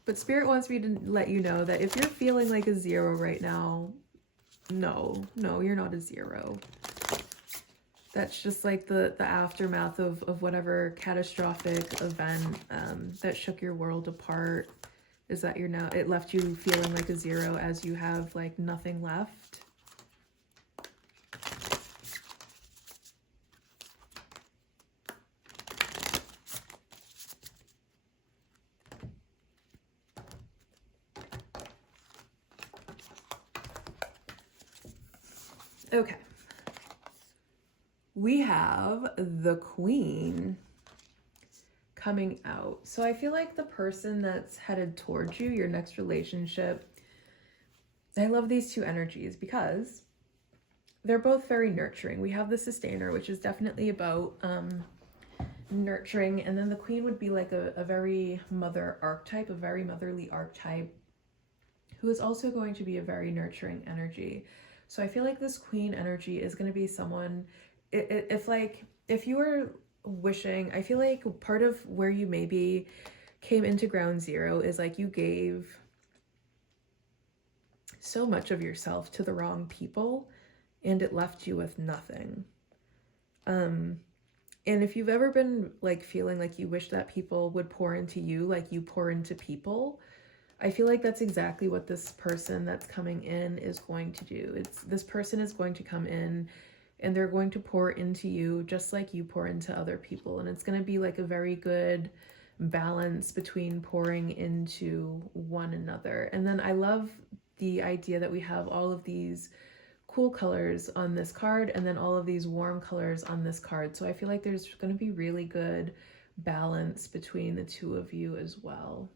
But Spirit wants me to let you know that if you're feeling like a zero right now, no, you're not a zero. That's just like the aftermath of whatever catastrophic event that shook your world apart, is that it left you feeling like a zero as you have like nothing left. Okay. We have the Queen coming out. So I feel like the person that's headed towards you, your next relationship, I love these two energies because they're both very nurturing. We have the Sustainer, which is definitely about nurturing. And then the Queen would be like a very mother archetype, a very motherly archetype, who is also going to be a very nurturing energy. So I feel like this Queen energy is going to be someone, if you were wishing, I feel like part of where you maybe came into ground zero is like you gave so much of yourself to the wrong people and it left you with nothing. And if you've ever been like feeling like you wish that people would pour into you like you pour into people, I feel like that's exactly what this person that's coming in is going to do. This person is going to come in and they're going to pour into you just like you pour into other people. And it's going to be like a very good balance between pouring into one another. And then I love the idea that we have all of these cool colors on this card and then all of these warm colors on this card. So I feel like there's going to be really good balance between the two of you as well.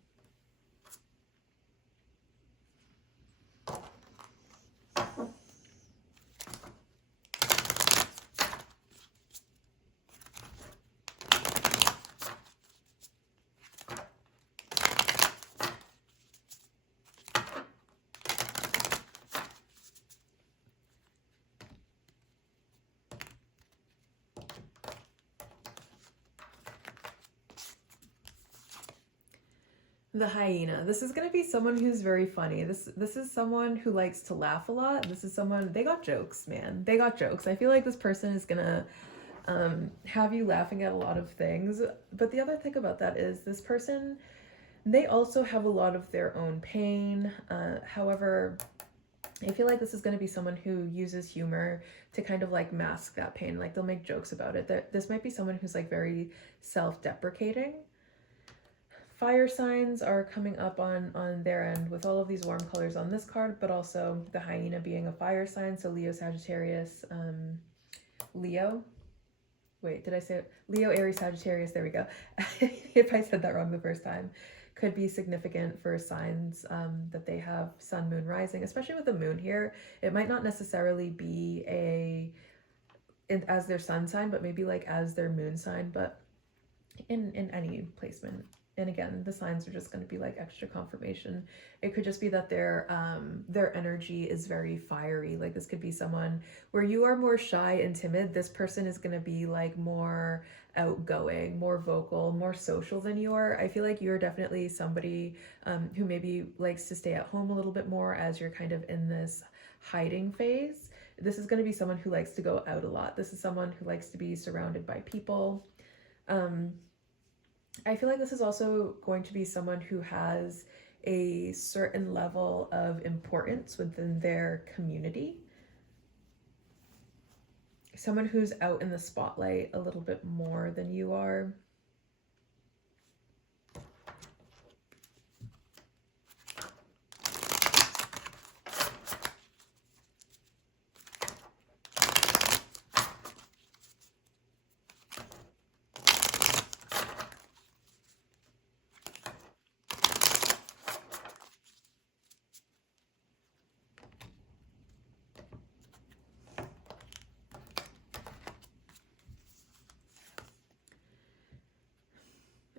The hyena. This is going to be someone who's very funny. This is someone who likes to laugh a lot. This is someone, they got jokes, man. They got jokes. I feel like this person is going to have you laughing at a lot of things. But the other thing about that is this person, they also have a lot of their own pain. However, I feel like this is going to be someone who uses humor to kind of like mask that pain. Like they'll make jokes about it. This might be someone who's like very self-deprecating. Fire signs are coming up on their end with all of these warm colors on this card, but also the hyena being a fire sign. So Leo, Sagittarius, Leo. Wait, did I say it? Leo, Aries, Sagittarius? There we go. If I said that wrong the first time. Could be significant for signs that they have sun, moon, rising, especially with the moon here. It might not necessarily be as their sun sign, but maybe like as their moon sign, but in any placement. And again, the signs are just going to be like extra confirmation. It could just be that their energy is very fiery. Like this could be someone where you are more shy and timid. This person is going to be like more outgoing, more vocal, more social than you are. I feel like you're definitely somebody who maybe likes to stay at home a little bit more as you're kind of in this hiding phase. This is going to be someone who likes to go out a lot. This is someone who likes to be surrounded by people. I feel like this is also going to be someone who has a certain level of importance within their community. Someone who's out in the spotlight a little bit more than you are.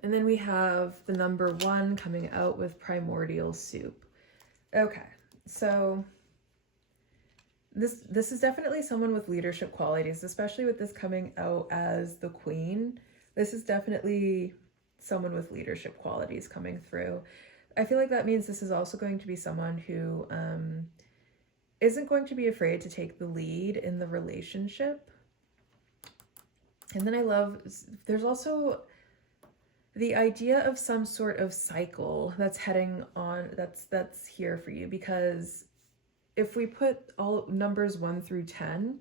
And then we have the number 1 coming out with primordial soup. Okay, so this is definitely someone with leadership qualities, especially with this coming out as the queen. This is definitely someone with leadership qualities coming through. I feel like that means this is also going to be someone who isn't going to be afraid to take the lead in the relationship. And then I love, there's also the idea of some sort of cycle that's heading on, that's here for you, because if we put all numbers 1 through 10,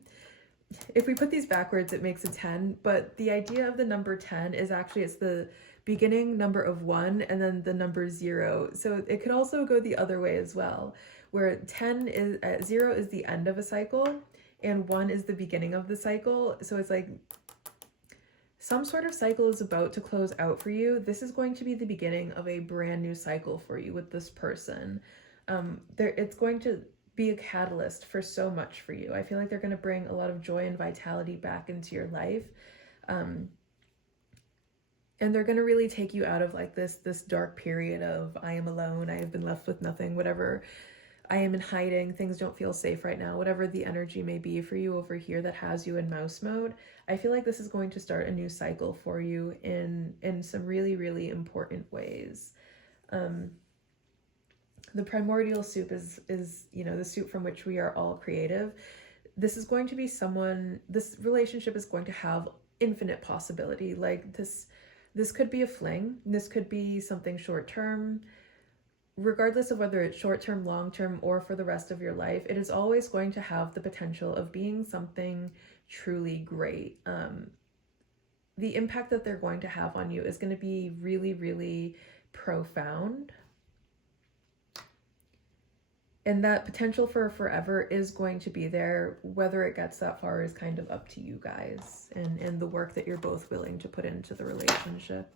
if we put these backwards, it makes a 10, but the idea of the number 10 is actually, it's the beginning number of 1 and then the number 0. So it could also go the other way as well, where 10 is, 0 is the end of a cycle and 1 is the beginning of the cycle. So it's like, some sort of cycle is about to close out for you. This is going to be the beginning of a brand new cycle for you with this person. It's going to be a catalyst for so much for you. I feel like they're going to bring a lot of joy and vitality back into your life. And they're going to really take you out of like this dark period of I am alone, I have been left with nothing, whatever. I am in hiding, things don't feel safe right now, whatever the energy may be for you over here that has you in mouse mode. I feel like this is going to start a new cycle for you in some really, really important ways. The primordial soup is, you know, the soup from which we are all creative. This is going to be someone, this relationship is going to have infinite possibility. Like this could be a fling, this could be something short term. Regardless of whether it's short-term, long-term, or for the rest of your life, it is always going to have the potential of being something truly great. The impact that they're going to have on you is going to be really, really profound. And that potential for forever is going to be there. Whether it gets that far is kind of up to you guys and the work that you're both willing to put into the relationship.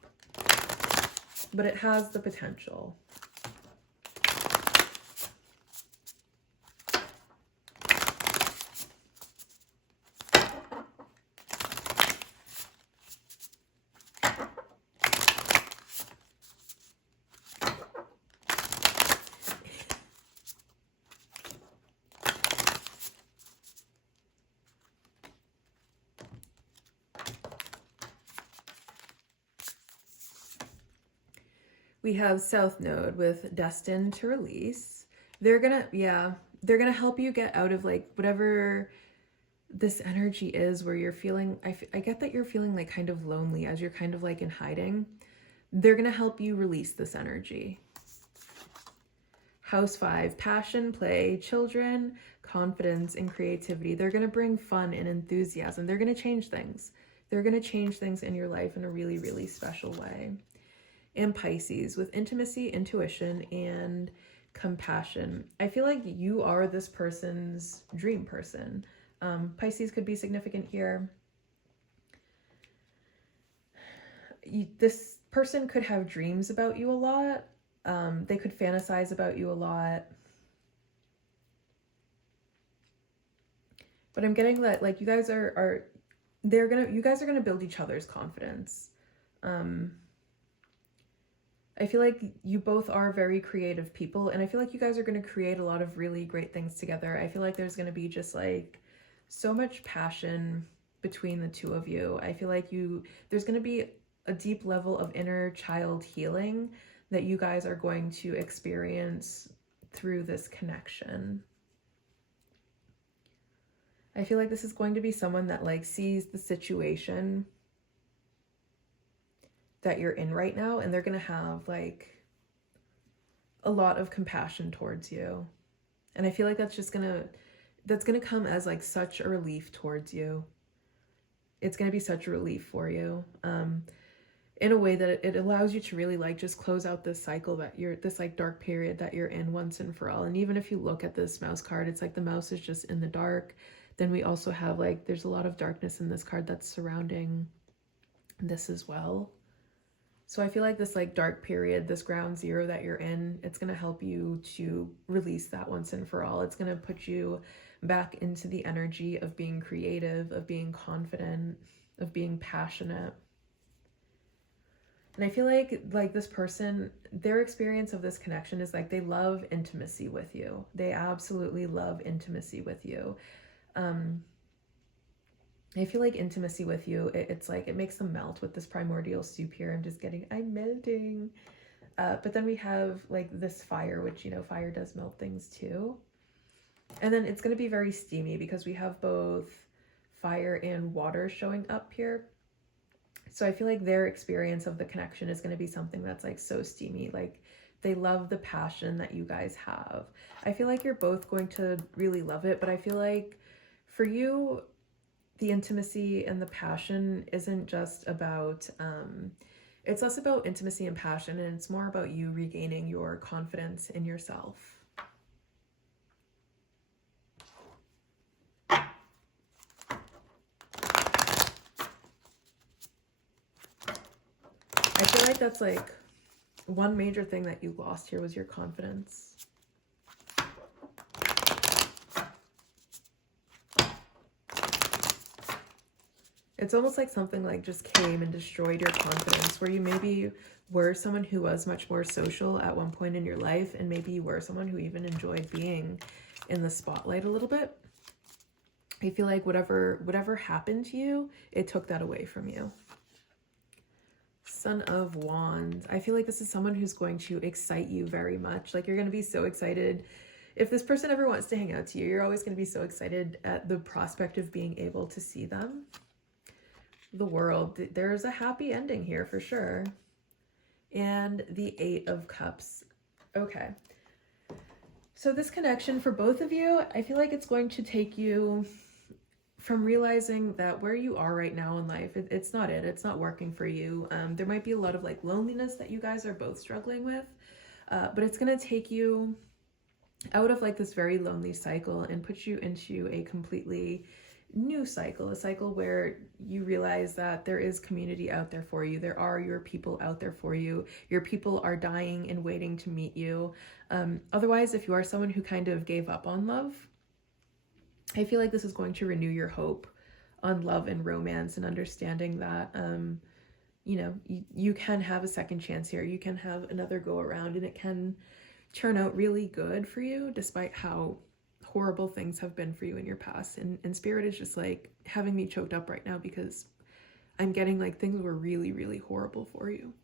But it has the potential. We have South Node with destined to release. They're gonna help you get out of like whatever this energy is where you're feeling, I get that you're feeling like kind of lonely as you're kind of like in hiding. They're gonna help you release this energy. House 5, passion, play, children, confidence, and creativity. They're gonna bring fun and enthusiasm. They're gonna change things. They're gonna change things in your life in a really, really special way. And Pisces with intimacy, intuition, and compassion. I feel like you are this person's dream person. Pisces could be significant here. This person could have dreams about you a lot. They could fantasize about you a lot. But I'm getting that like you guys are gonna build each other's confidence. I feel like you both are very creative people, and I feel like you guys are going to create a lot of really great things together. I feel like there's going to be just like so much passion between the two of you. I feel like there's going to be a deep level of inner child healing that you guys are going to experience through this connection. I feel like this is going to be someone that like sees the situation that you're in right now, and they're going to have like a lot of compassion towards you. And I feel like that's going to come as like such a relief towards you. It's going to be such a relief for you. In a way that it allows you to really like just close out this cycle that this like dark period that you're in once and for all. And even if you look at this mouse card, it's like the mouse is just in the dark. Then we also have like, there's a lot of darkness in this card that's surrounding this as well. So I feel like this like dark period, this ground zero that you're in, it's going to help you to release that once and for all. It's going to put you back into the energy of being creative, of being confident, of being passionate. And I feel like this person, their experience of this connection is like they love intimacy with you. They absolutely love intimacy with you. I feel like intimacy with you, it's like it makes them melt with this primordial soup here. I'm melting. But then we have like this fire, which, you know, fire does melt things too. And then it's going to be very steamy because we have both fire and water showing up here. So I feel like their experience of the connection is going to be something that's like so steamy. Like they love the passion that you guys have. I feel like you're both going to really love it, but I feel like for you, the intimacy and the passion isn't just about, it's less about intimacy and passion, and it's more about you regaining your confidence in yourself. I feel like that's like one major thing that you lost here was your confidence. It's almost like something like just came and destroyed your confidence, where you maybe were someone who was much more social at one point in your life, and maybe you were someone who even enjoyed being in the spotlight a little bit. I feel like whatever happened to you, it took that away from you. Son of Wands. I feel like this is someone who's going to excite you very much. Like you're going to be so excited. If this person ever wants to hang out to you, you're always going to be so excited at the prospect of being able to see them. The World. There's a happy ending here for sure. And the Eight of Cups. Okay. So this connection for both of you, I feel like it's going to take you from realizing that where you are right now in life, it's not it. It's not working for you. There might be a lot of like loneliness that you guys are both struggling with, but it's going to take you out of like this very lonely cycle and put you into a completely new cycle, a cycle where you realize that there is community out there for you. There are your people out there for you. Your people are dying and waiting to meet you. Otherwise, if you are someone who kind of gave up on love, I feel like this is going to renew your hope on love and romance, and understanding that, you know, you can have a second chance here. You can have another go around, and it can turn out really good for you despite how horrible things have been for you in your past. And Spirit is just like having me choked up right now because I'm getting like things were really, really horrible for you.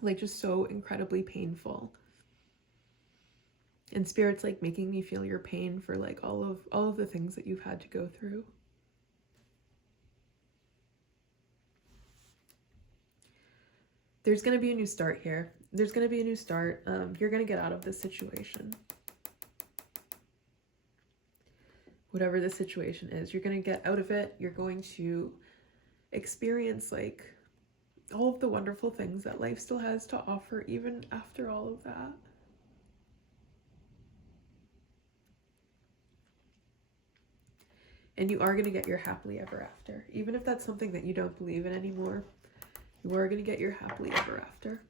Like just so incredibly painful. And Spirit's like making me feel your pain for like all of the things that you've had to go through. There's going to be a new start here. There's going to be a new start. You're going to get out of this situation. Whatever the situation is, you're going to get out of it. You're going to experience like all of the wonderful things that life still has to offer, even after all of that. And you are going to get your happily ever after. Even if that's something that you don't believe in anymore, you are going to get your happily ever after.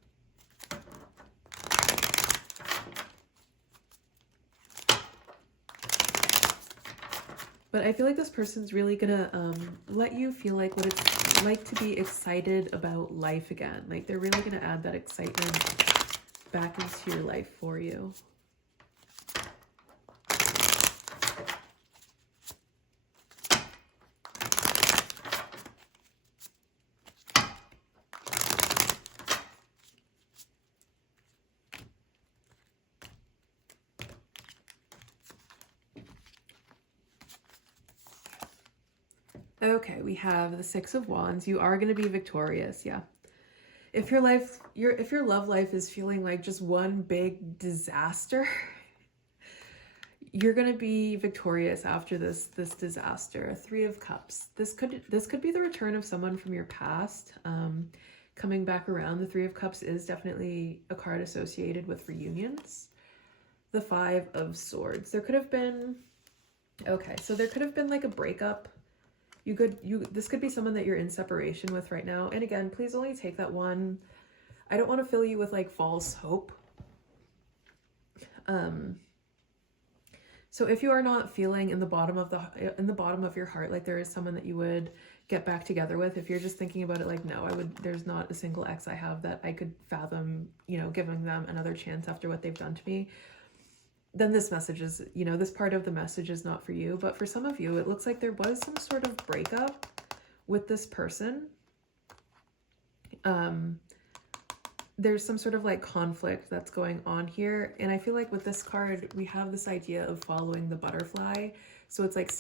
But I feel like this person's really gonna let you feel like what it's like to be excited about life again. Like they're really going to add that excitement back into your life for you. Okay, we have the Six of Wands. You are going to be victorious, yeah. If your love life is feeling like just one big disaster, you're going to be victorious after this disaster. Three of Cups. This could be the return of someone from your past coming back around. The Three of Cups is definitely a card associated with reunions. The Five of Swords. There could have been, okay, so there could have been like a breakup. This could be someone that you're in separation with right now. And again, please only take that one. I don't want to fill you with like false hope. So if you are not feeling in the bottom of your heart like there is someone that you would get back together with, if you're just thinking about it like, no, there's not a single ex I have that I could fathom, giving them another chance after what they've done to me, then this message is, this part of the message is not for you. But for some of you, it looks like there was some sort of breakup with this person. There's some sort of like conflict that's going on here. And I feel like with this card, we have this idea of following the butterfly. So it's like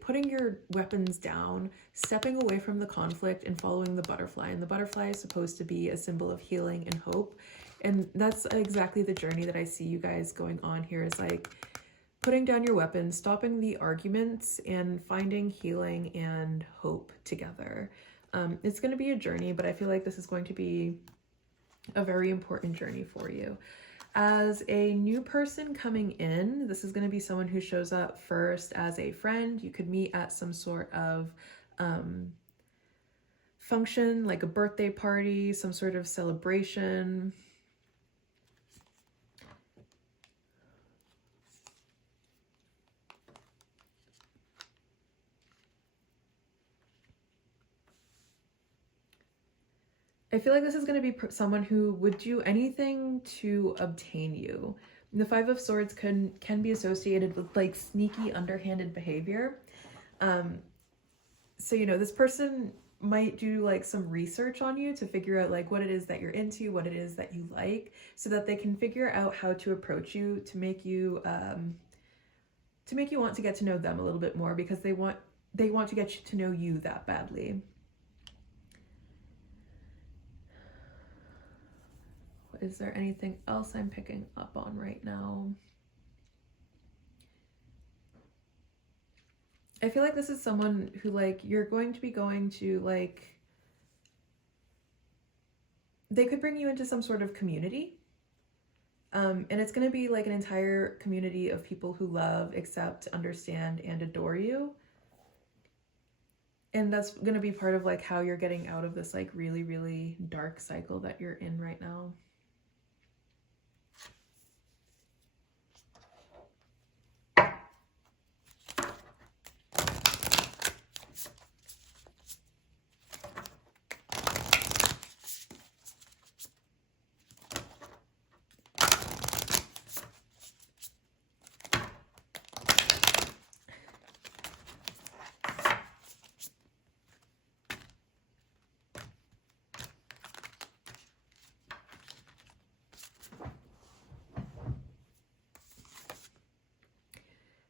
putting your weapons down, stepping away from the conflict and following the butterfly. And the butterfly is supposed to be a symbol of healing and hope. And that's exactly the journey that I see you guys going on here, is like putting down your weapons, stopping the arguments, and finding healing and hope together. It's going to be a journey, but I feel like this is going to be a very important journey for you. As a new person coming in, this is going to be someone who shows up first as a friend. You could meet at some sort of function, like a birthday party, some sort of celebration. I feel like this is going to be someone who would do anything to obtain you. The Five of Swords can be associated with like sneaky, underhanded behavior. So, this person might do like some research on you to figure out like what it is that you're into, what it is that you like, so that they can figure out how to approach you to make you want to get to know them a little bit more, because they want to get to know you that badly. Is there anything else I'm picking up on right now? I feel like this is someone who like you're going to be going to like, they could bring you into some sort of community. And it's going to be like an entire community of people who love, accept, understand, and adore you. And that's going to be part of like how you're getting out of this like really, really dark cycle that you're in right now.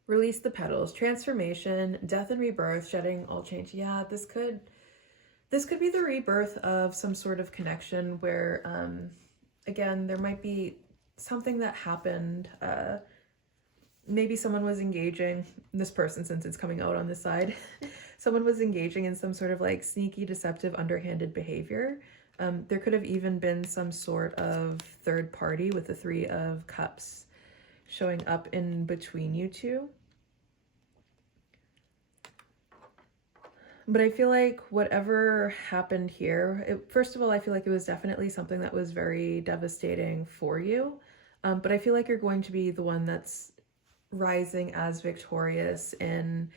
Release the petals. Transformation, death and rebirth, shedding all change. Yeah, this could be the rebirth of some sort of connection where, again, there might be something that happened. Maybe someone was engaging, this person, since it's coming out on this side, someone was engaging in some sort of like sneaky, deceptive, underhanded behavior. There could have even been some sort of third party with the Three of Cups showing up in between you two. But I feel like whatever happened here, first of all, I feel like it was definitely something that was very devastating for you. But I feel like you're going to be the one that's rising as victorious in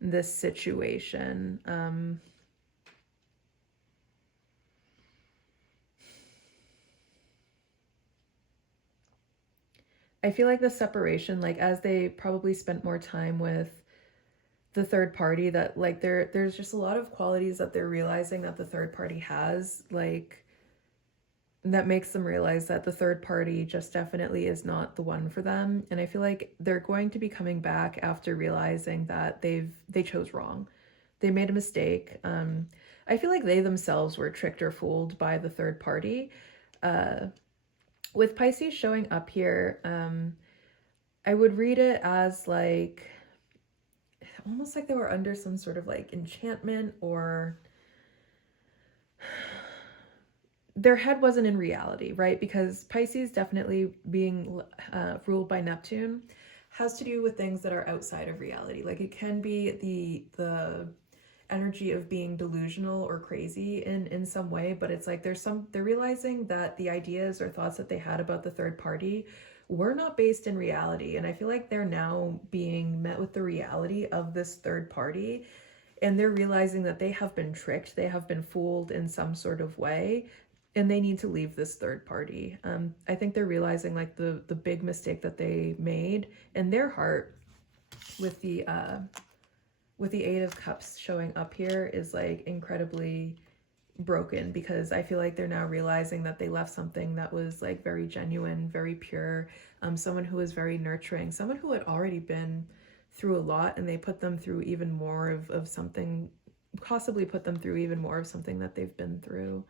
this situation. I feel like the separation, like as they probably spent more time with the third party, that like there's just a lot of qualities that they're realizing that the third party has, like that makes them realize that the third party just definitely is not the one for them. And I feel like they're going to be coming back after realizing that they chose wrong. They made a mistake. I feel like they themselves were tricked or fooled by the third party. With Pisces showing up here, I would read it as like almost like they were under some sort of like enchantment, or their head wasn't in reality, right? Because Pisces definitely being ruled by Neptune has to do with things that are outside of reality. Like it can be the energy of being delusional or crazy in some way, but it's like they're realizing that the ideas or thoughts that they had about the third party were not based in reality. And I feel like they're now being met with the reality of this third party, and they're realizing that they have been tricked, they have been fooled in some sort of way, and they need to leave this third party. I think they're realizing like the big mistake that they made in their heart with the Eight of Cups showing up here is like incredibly broken, because I feel like they're now realizing that they left something that was like very genuine, very pure, someone who was very nurturing, someone who had already been through a lot, and they put them through even more of something, possibly put them through even more of something that they've been through.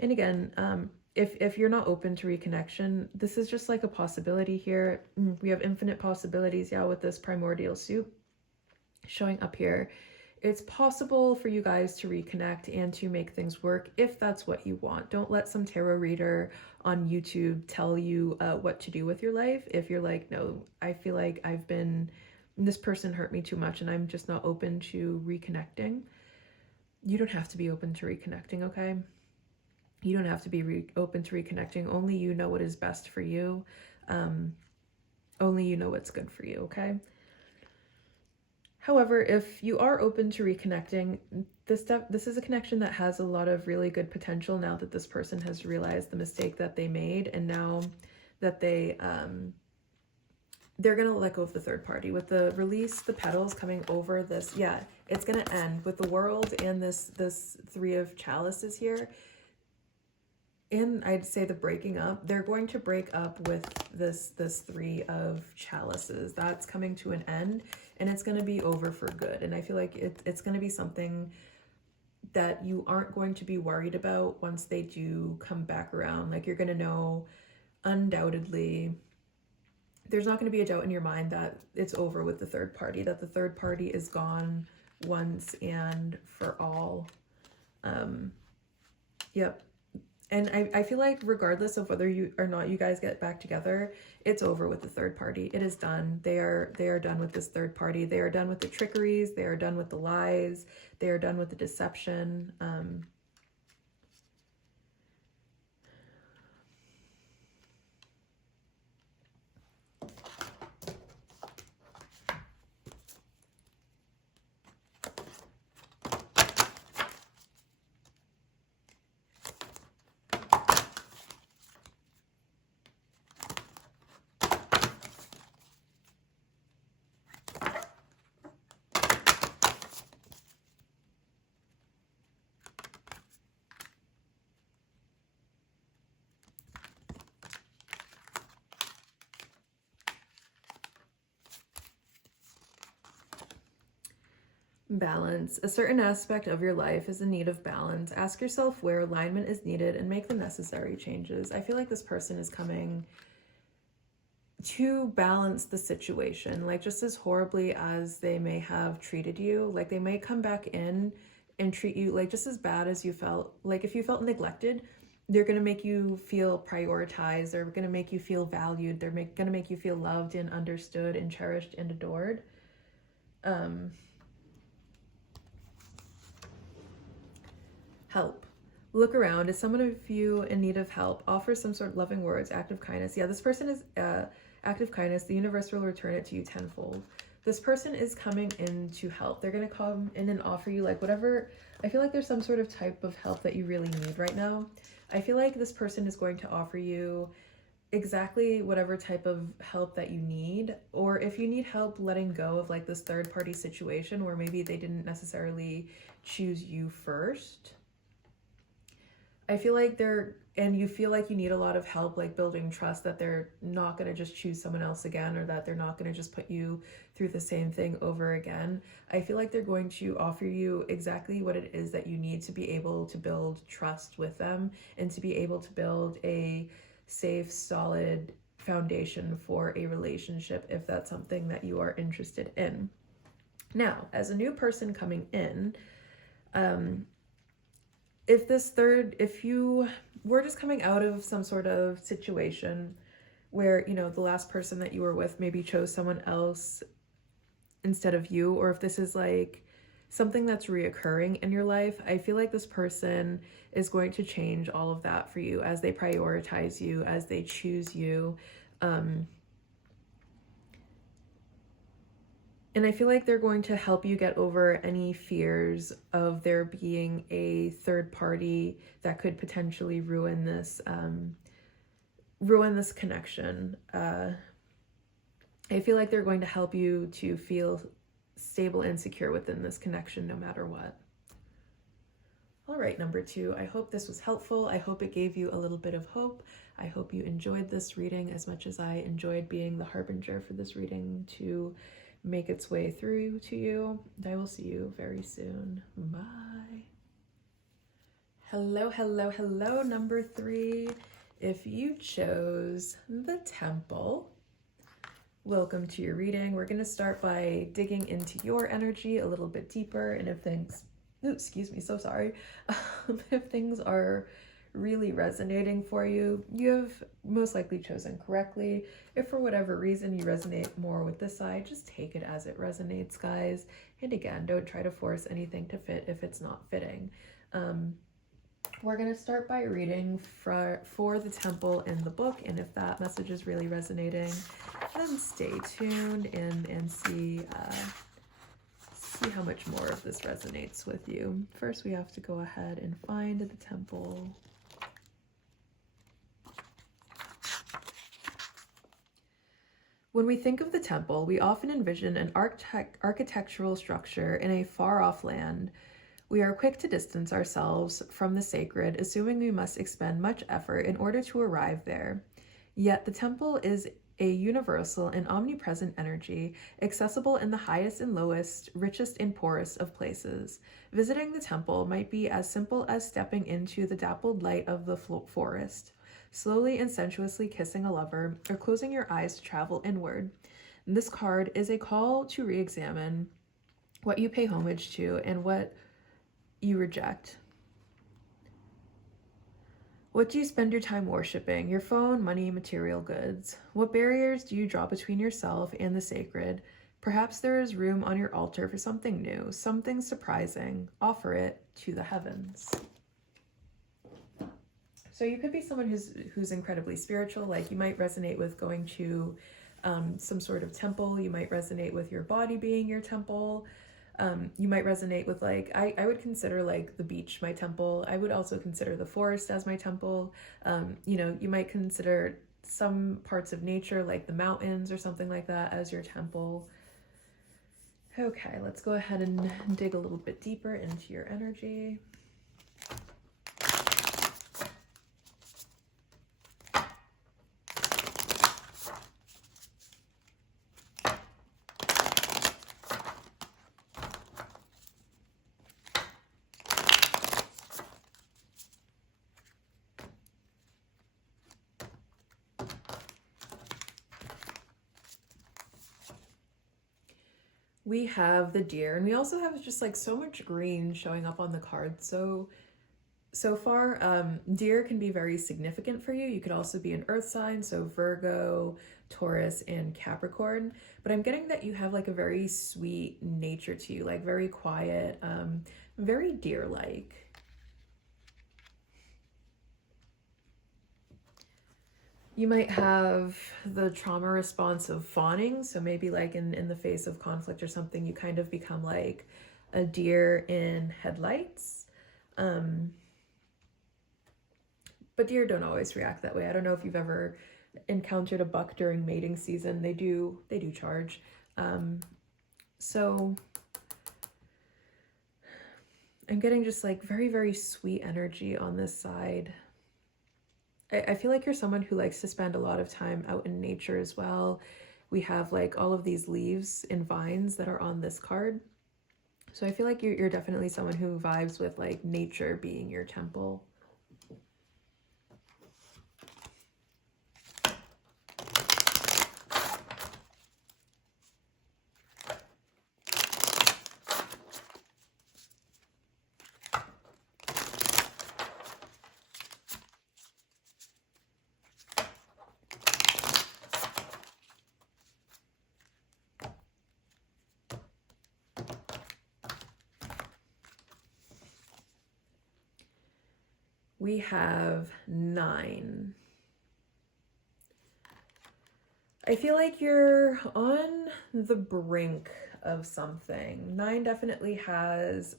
And again, if you're not open to reconnection, this is just like a possibility here. We have infinite possibilities, yeah, with this primordial soup showing up here. It's possible for you guys to reconnect and to make things work if that's what you want. Don't let some tarot reader on YouTube tell you what to do with your life. If you're like, no, I feel like this person hurt me too much and I'm just not open to reconnecting. You don't have to be open to reconnecting, okay? You don't have to be open to reconnecting. Only you know what is best for you. Only you know what's good for you, okay? However, if you are open to reconnecting, this is a connection that has a lot of really good potential now that this person has realized the mistake that they made, and now that they're going to let go of the third party. With the release, the petals coming over this, yeah, it's going to end with the World and this Three of Chalices here. And I'd say the breaking up, they're going to break up with this Three of Chalices. That's coming to an end, and it's going to be over for good. And I feel like it's going to be something that you aren't going to be worried about once they do come back around. Like you're going to know undoubtedly, there's not going to be a doubt in your mind that it's over with the third party, that the third party is gone once and for all. Yep. And I feel like regardless of whether you or not you guys get back together, it's over with the third party. It is done. They are done with this third party. They are done with the trickeries. They are done with the lies. They are done with the deception. Balance. A certain aspect of your life is in need of balance. Ask yourself where alignment is needed and make the necessary changes. I feel like this person is coming to balance the situation. Like just as horribly as they may have treated you, like they may come back in and treat you like just as bad as you felt. Like if you felt neglected, they're going to make you feel prioritized. They're going to make you feel valued. They're going to make you feel loved and understood and cherished and adored. Help. Look around. Is someone of you in need of help? Offer some sort of loving words, act of kindness. Yeah, this person is act of kindness. The universe will return it to you tenfold. This person is coming in to help. They're going to come in and offer you like whatever. I feel like there's some sort of type of help that you really need right now. I feel like this person is going to offer you exactly whatever type of help that you need, or if you need help letting go of like this third party situation where maybe they didn't necessarily choose you first. I feel like and you feel like you need a lot of help like building trust that they're not going to just choose someone else again, or that they're not going to just put you through the same thing over again. I feel like they're going to offer you exactly what it is that you need to be able to build trust with them and to be able to build a safe, solid foundation for a relationship if that's something that you are interested in. Now, as a new person coming in, if you were just coming out of some sort of situation where, the last person that you were with maybe chose someone else instead of you, or if this is like something that's reoccurring in your life, I feel like this person is going to change all of that for you as they prioritize you, as they choose you. And I feel like they're going to help you get over any fears of there being a third party that could potentially ruin this connection. I feel like they're going to help you to feel stable and secure within this connection no matter what. All right, number 2, I hope this was helpful. I hope it gave you a little bit of hope. I hope you enjoyed this reading as much as I enjoyed being the harbinger for this reading to make its way through to you. And I will see you very soon. Bye. Hello, hello, hello, number 3. If you chose the Temple, welcome to your reading. We're going to start by digging into your energy a little bit deeper, and if things, excuse me, so sorry, if things are really resonating for you, you have most likely chosen correctly. If for whatever reason you resonate more with this side, just take it as it resonates, guys. And again, don't try to force anything to fit if it's not fitting. We're going to start by reading for the Temple in the book, and if that message is really resonating, then stay tuned and see how much more of this resonates with you. First, we have to go ahead and find the Temple. When we think of the temple, we often envision an architectural structure in a far-off land. We are quick to distance ourselves from the sacred, assuming we must expend much effort in order to arrive there. Yet the temple is a universal and omnipresent energy, accessible in the highest and lowest, richest and poorest of places. Visiting the temple might be as simple as stepping into the dappled light of the forest, slowly and sensuously kissing a lover, or closing your eyes to travel inward. This card is a call to re-examine what you pay homage to and what you reject. What do you spend your time worshiping? Your phone, money, material goods? What barriers do you draw between yourself and the sacred? Perhaps there is room on your altar for something new, something surprising. Offer it to the heavens. So you could be someone who's incredibly spiritual, like you might resonate with going to some sort of temple. You might resonate with your body being your temple. You might resonate with like, I would consider like the beach my temple. I would also consider the forest as my temple. You might consider some parts of nature like the mountains or something like that as your temple. Okay, let's go ahead and dig a little bit deeper into your energy. We have the Deer, and we also have just like so much green showing up on the card so far. Deer can be very significant for you. You could also be an earth sign, so Virgo, Taurus, and Capricorn. But I'm getting that you have like a very sweet nature to you, like very quiet, very deer-like. You might have the trauma response of fawning. So maybe like in the face of conflict or something, you kind of become like a deer in headlights. But deer don't always react that way. I don't know if you've ever encountered a buck during mating season, they do charge. So I'm getting just like very, very sweet energy on this side. I feel like you're someone who likes to spend a lot of time out in nature as well. We have like all of these leaves and vines that are on this card. So I feel like you're definitely someone who vibes with like nature being your temple. We have 9. I feel like you're on the brink of something. 9 definitely has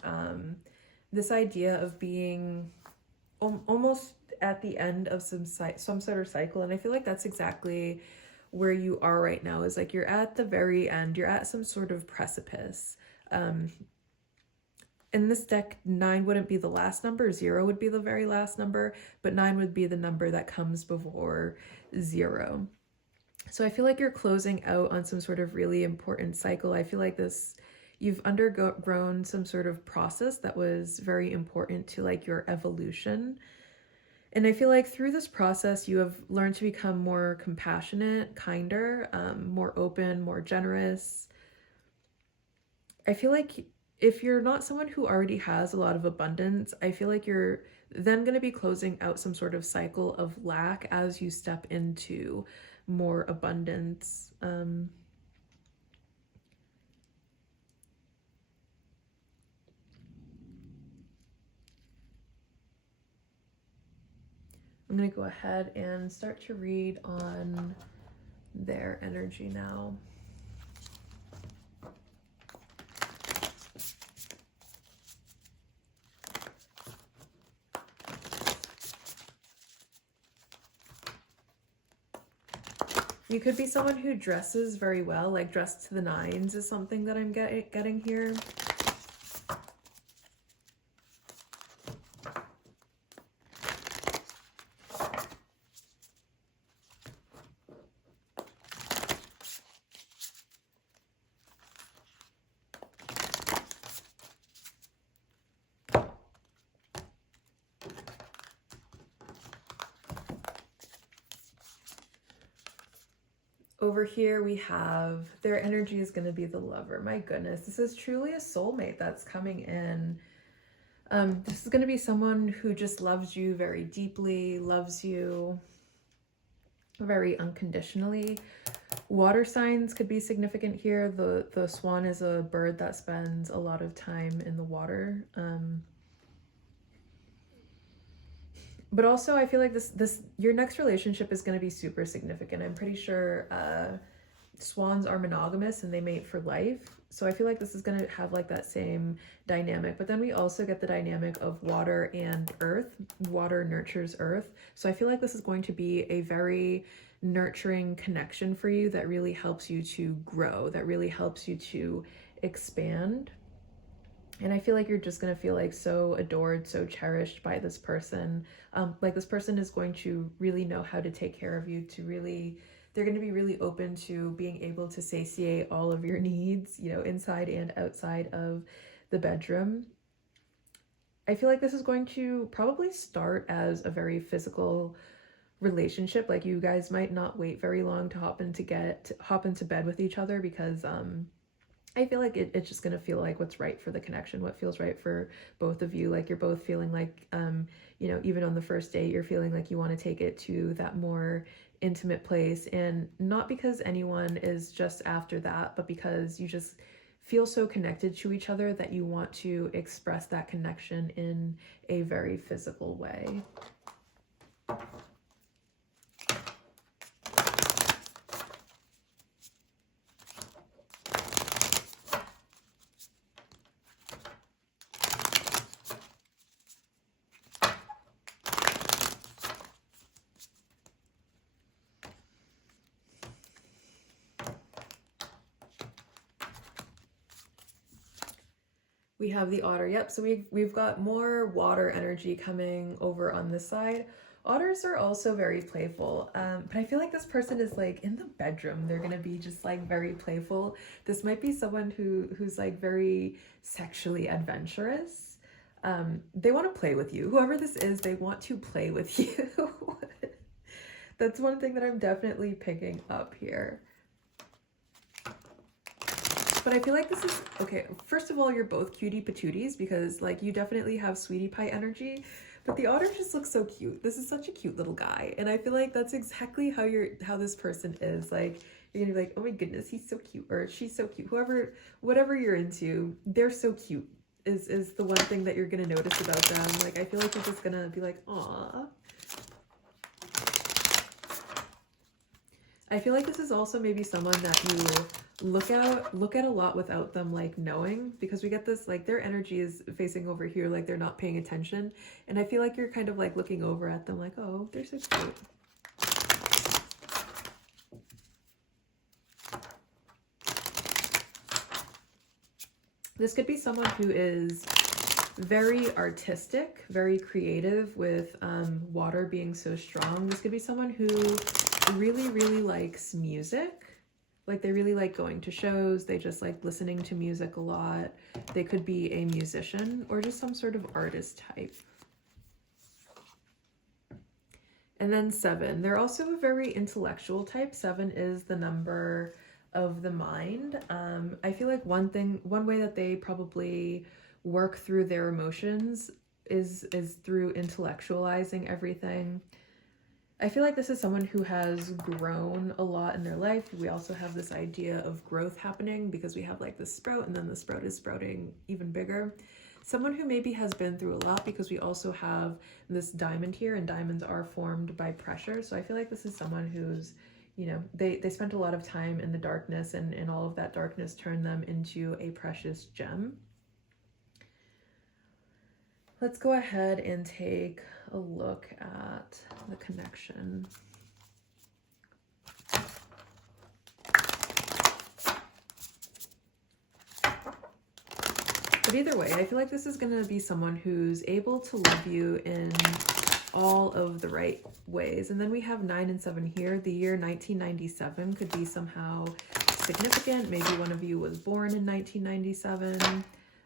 this idea of being almost at the end of some sort of cycle, and I feel like that's exactly where you are right now. Is like you're at the very end. You're at some sort of precipice. In this deck, 9 wouldn't be the last number, 0 would be the very last number, but 9 would be the number that comes before 0. So I feel like you're closing out on some sort of really important cycle. I feel like you've undergone some sort of process that was very important to like your evolution. And I feel like through this process, you have learned to become more compassionate, kinder, more open, more generous. I feel like if you're not someone who already has a lot of abundance, I feel like you're then going to be closing out some sort of cycle of lack as you step into more abundance. I'm going to go ahead and start to read on their energy now. You could be someone who dresses very well, like dressed to the nines is something that I'm getting here. Over here we have their energy is going to be the lover. My goodness, this is truly a soulmate that's coming in. This is going to be someone who just loves you very deeply, loves you very unconditionally. Water signs could be significant here. The swan is a bird that spends a lot of time in the water. But also I feel like your next relationship is going to be super significant. I'm pretty sure swans are monogamous and they mate for life. So I feel like this is going to have like that same dynamic. But then we also get the dynamic of water and earth. Water nurtures earth. So I feel like this is going to be a very nurturing connection for you that really helps you to grow, that really helps you to expand. And I feel like you're just going to feel like so adored, so cherished by this person. Like this person is going to really know how to take care of you, they're going to be really open to being able to satiate all of your needs, you know, inside and outside of the bedroom. I feel like this is going to probably start as a very physical relationship. Like you guys might not wait very long to hop into bed with each other, because I feel like it's just going to feel like what's right for the connection, what feels right for both of you. Like you're both feeling like, you know, even on the first date, you're feeling like you want to take it to that more intimate place. And not because anyone is just after that, but because you just feel so connected to each other that you want to express that connection in a very physical way. We have the otter. Yep. So we've got more water energy coming over on this side. Otters are also very playful. But I feel like this person is like in the bedroom. They're gonna be just like very playful. This might be someone who's like very sexually adventurous. They want to play with you. Whoever this is, they want to play with you. That's one thing that I'm definitely picking up here. But I feel like this is, okay, first of all, you're both cutie patooties because like you definitely have sweetie pie energy, but the otter just looks so cute. This is such a cute little guy. And I feel like that's exactly how this person is. Like, you're gonna be like, oh my goodness, he's so cute, or she's so cute. Whatever you're into, they're so cute is the one thing that you're gonna notice about them. Like, I feel like you're just gonna be like, aw. I feel like this is also maybe someone that you look at a lot without them like knowing, because we get this like their energy is facing over here, like they're not paying attention, and I feel like you're kind of like looking over at them like, oh, they're so cute. This could be someone who is very artistic, very creative with water being so strong. This could be someone who really likes music. Like they really like going to shows. They just like listening to music a lot. They could be a musician or just some sort of artist type. And then 7. They're also a very intellectual type. 7 is the number of the mind. I feel like one way that they probably work through their emotions is through intellectualizing everything. I feel like this is someone who has grown a lot in their life. We also have this idea of growth happening because we have like the sprout, and then the sprout is sprouting even bigger. Someone who maybe has been through a lot, because we also have this diamond here, and diamonds are formed by pressure. So I feel like this is someone who's, you know, they spent a lot of time in the darkness, and all of that darkness turned them into a precious gem. Let's go ahead and take a look at the connection. But either way, I feel like this is going to be someone who's able to love you in all of the right ways. And then we have 9 and 7 here. The year 1997 could be somehow significant. Maybe one of you was born in 1997.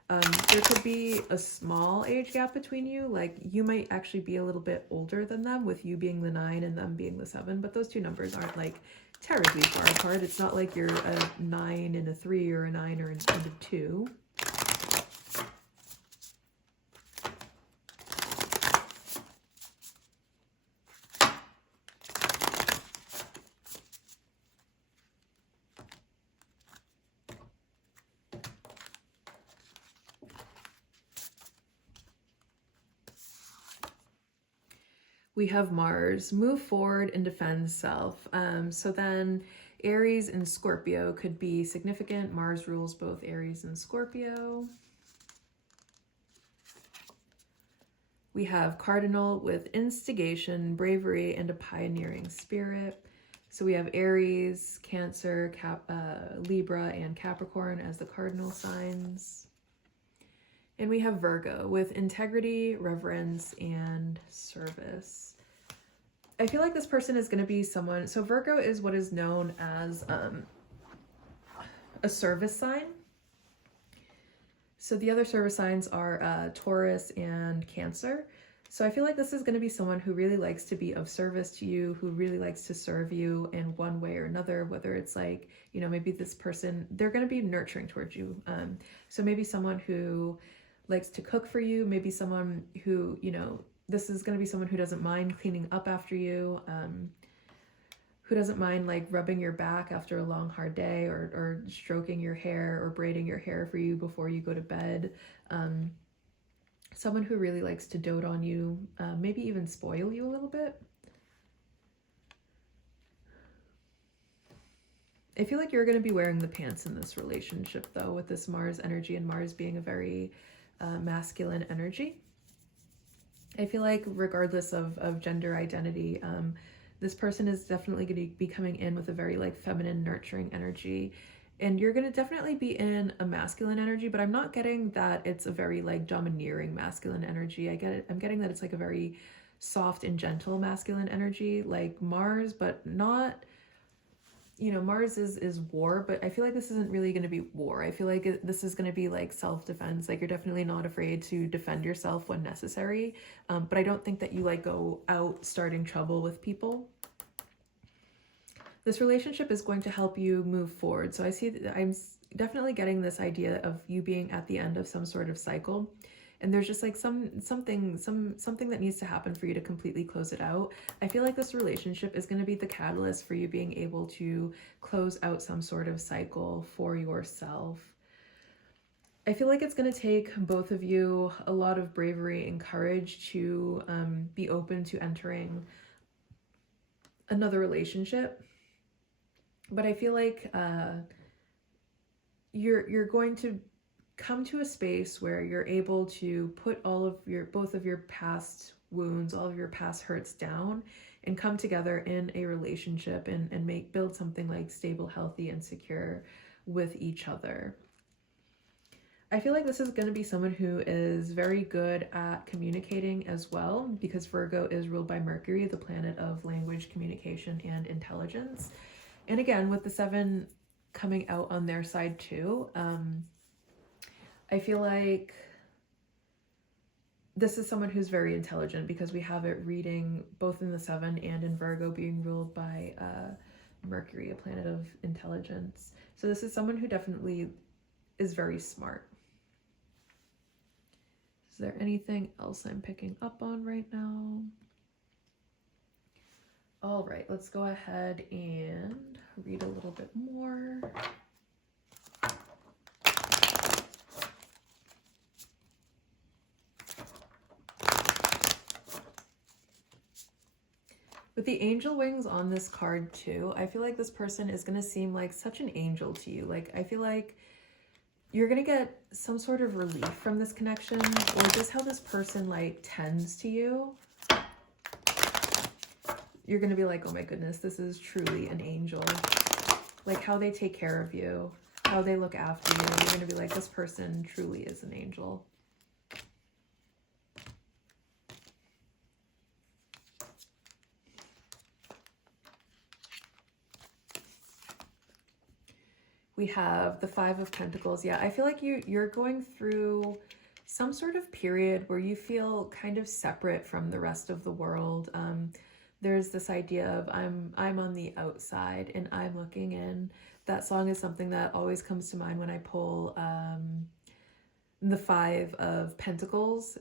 There could be a small age gap between you. Like you might actually be a little bit older than them, with you being the 9 and them being the 7, but those two numbers aren't like terribly far apart. It's not like you're a 9 and a 3 or a 9 and a 2. We have Mars, move forward and defend self. So then Aries and Scorpio could be significant. Mars rules both Aries and Scorpio. We have Cardinal with instigation, bravery, and a pioneering spirit. So we have Aries, Cancer, Libra, and Capricorn as the cardinal signs. And we have Virgo with integrity, reverence, and service. I feel like this person is going to be someone, so Virgo is what is known as a service sign. So the other service signs are Taurus and Cancer. So I feel like this is going to be someone who really likes to be of service to you, who really likes to serve you in one way or another, whether it's like, you know, maybe this person, they're going to be nurturing towards you. So maybe someone who likes to cook for you, maybe someone who, you know, this is going to be someone who doesn't mind cleaning up after you, who doesn't mind like rubbing your back after a long, hard day, or stroking your hair or braiding your hair for you before you go to bed. Someone who really likes to dote on you, maybe even spoil you a little bit. I feel like you're going to be wearing the pants in this relationship, though, with this Mars energy, and Mars being a very masculine energy. I feel like regardless of gender identity, this person is definitely going to be coming in with a very like feminine, nurturing energy. And you're going to definitely be in a masculine energy, but I'm not getting that it's a very like domineering masculine energy. I'm getting that it's like a very soft and gentle masculine energy, like Mars, but not, Mars is war, but I feel like this isn't really going to be war. I feel like this is going to be like self-defense. Like you're definitely not afraid to defend yourself when necessary. But I don't think that you like go out starting trouble with people. This relationship is going to help you move forward. So I see that I'm definitely getting this idea of you being at the end of some sort of cycle. And there's just like something that needs to happen for you to completely close it out. I feel like this relationship is going to be the catalyst for you being able to close out some sort of cycle for yourself. I feel like it's going to take both of you a lot of bravery and courage to be open to entering another relationship. But I feel like you're going to come to a space where you're able to put both of your past wounds, all of your past hurts down, and come together in a relationship and build something like stable, healthy, and secure with each other. I feel like this is going to be someone who is very good at communicating as well, because Virgo is ruled by Mercury, the planet of language, communication, and intelligence. And again, with the 7 coming out on their side too, I feel like this is someone who's very intelligent, because we have it reading both in the 7 and in Virgo being ruled by Mercury, a planet of intelligence. So this is someone who definitely is very smart. Is there anything else I'm picking up on right now? All right, let's go ahead and read a little bit more. With the angel wings on this card too, I feel like this person is going to seem like such an angel to you. Like, I feel like you're going to get some sort of relief from this connection, or just how this person like tends to you. You're going to be like, oh my goodness, this is truly an angel. Like how they take care of you, how they look after you. You're going to be like, this person truly is an angel. We have the 5 of Pentacles. Yeah, I feel like you're going through some sort of period where you feel kind of separate from the rest of the world. There's this idea of I'm on the outside and I'm looking in. That song is something that always comes to mind when I pull the 5 of Pentacles.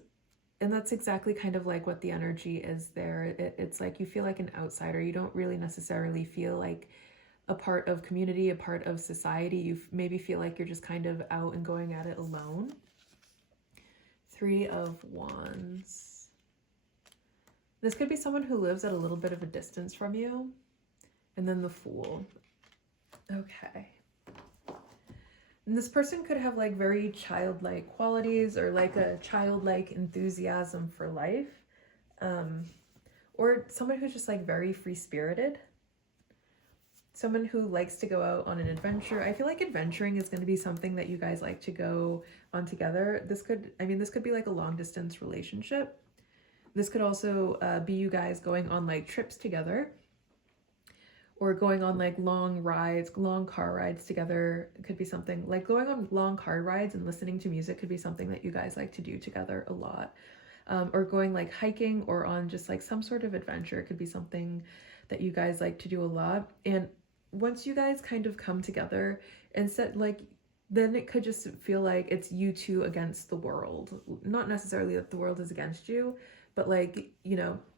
And that's exactly kind of like what the energy is there. It's like you feel like an outsider. You don't really necessarily feel like a part of community, a part of society. You maybe feel like you're just kind of out and going at it alone. 3 of Wands. This could be someone who lives at a little bit of a distance from you. And then the Fool. Okay. And this person could have like very childlike qualities, or like a childlike enthusiasm for life. Or someone who's just like very free-spirited. Someone who likes to go out on an adventure. I feel like adventuring is going to be something that you guys like to go on together. This could be like a long distance relationship. This could also be you guys going on like trips together, or going on like long car rides together. It could be something like going on long car rides and listening to music could be something that you guys like to do together a lot. Or going like hiking, or on just like some sort of adventure. It could be something that you guys like to do a lot. And once you guys kind of come together and then it could just feel like it's you two against the world. Not necessarily that the world is against you, but like,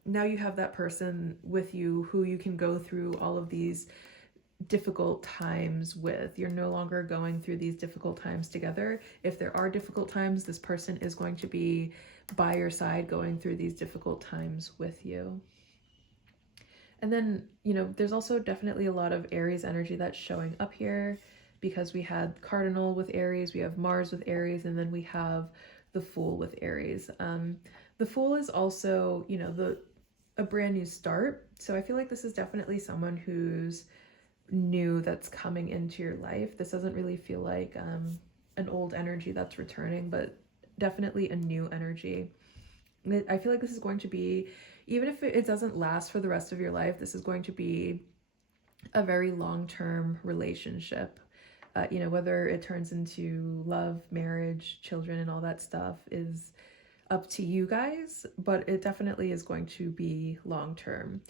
now you have that person with you who you can go through all of these difficult times with. You're no longer going through these difficult times together. If there are difficult times, this person is going to be by your side going through these difficult times with you. And then, there's also definitely a lot of Aries energy that's showing up here, because we had Cardinal with Aries, we have Mars with Aries, and then we have the Fool with Aries. The Fool is also, a brand new start. So I feel like this is definitely someone who's new that's coming into your life. This doesn't really feel like an old energy that's returning, but definitely a new energy. I feel like this is going to be, even if it doesn't last for the rest of your life, this is going to be a very long-term relationship. Whether it turns into love, marriage, children, and all that stuff is up to you guys, but it definitely is going to be long-term.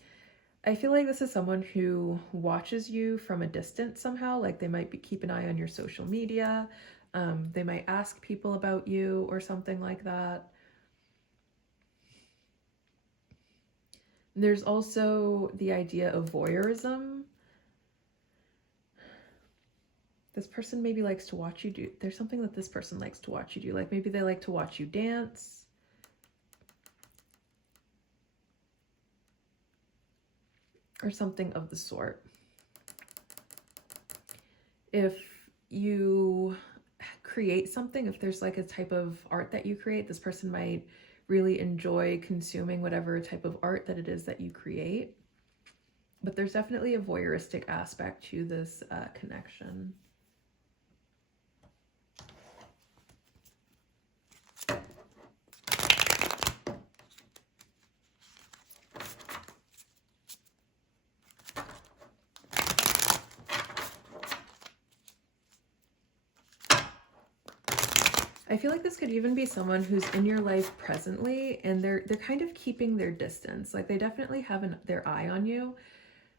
I feel like this is someone who watches you from a distance somehow. Like they might keep an eye on your social media. They might ask people about you or something like that. There's also the idea of voyeurism. This person maybe likes to watch you do, there's something that this person likes to watch you do. Like maybe they like to watch you dance. Or something of the sort. If you create something, if there's like a type of art that you create, this person might really enjoy consuming whatever type of art that it is that you create. But there's definitely a voyeuristic aspect to this connection. I feel like this could even be someone who's in your life presently, and they're kind of keeping their distance. Like they definitely have their eye on you.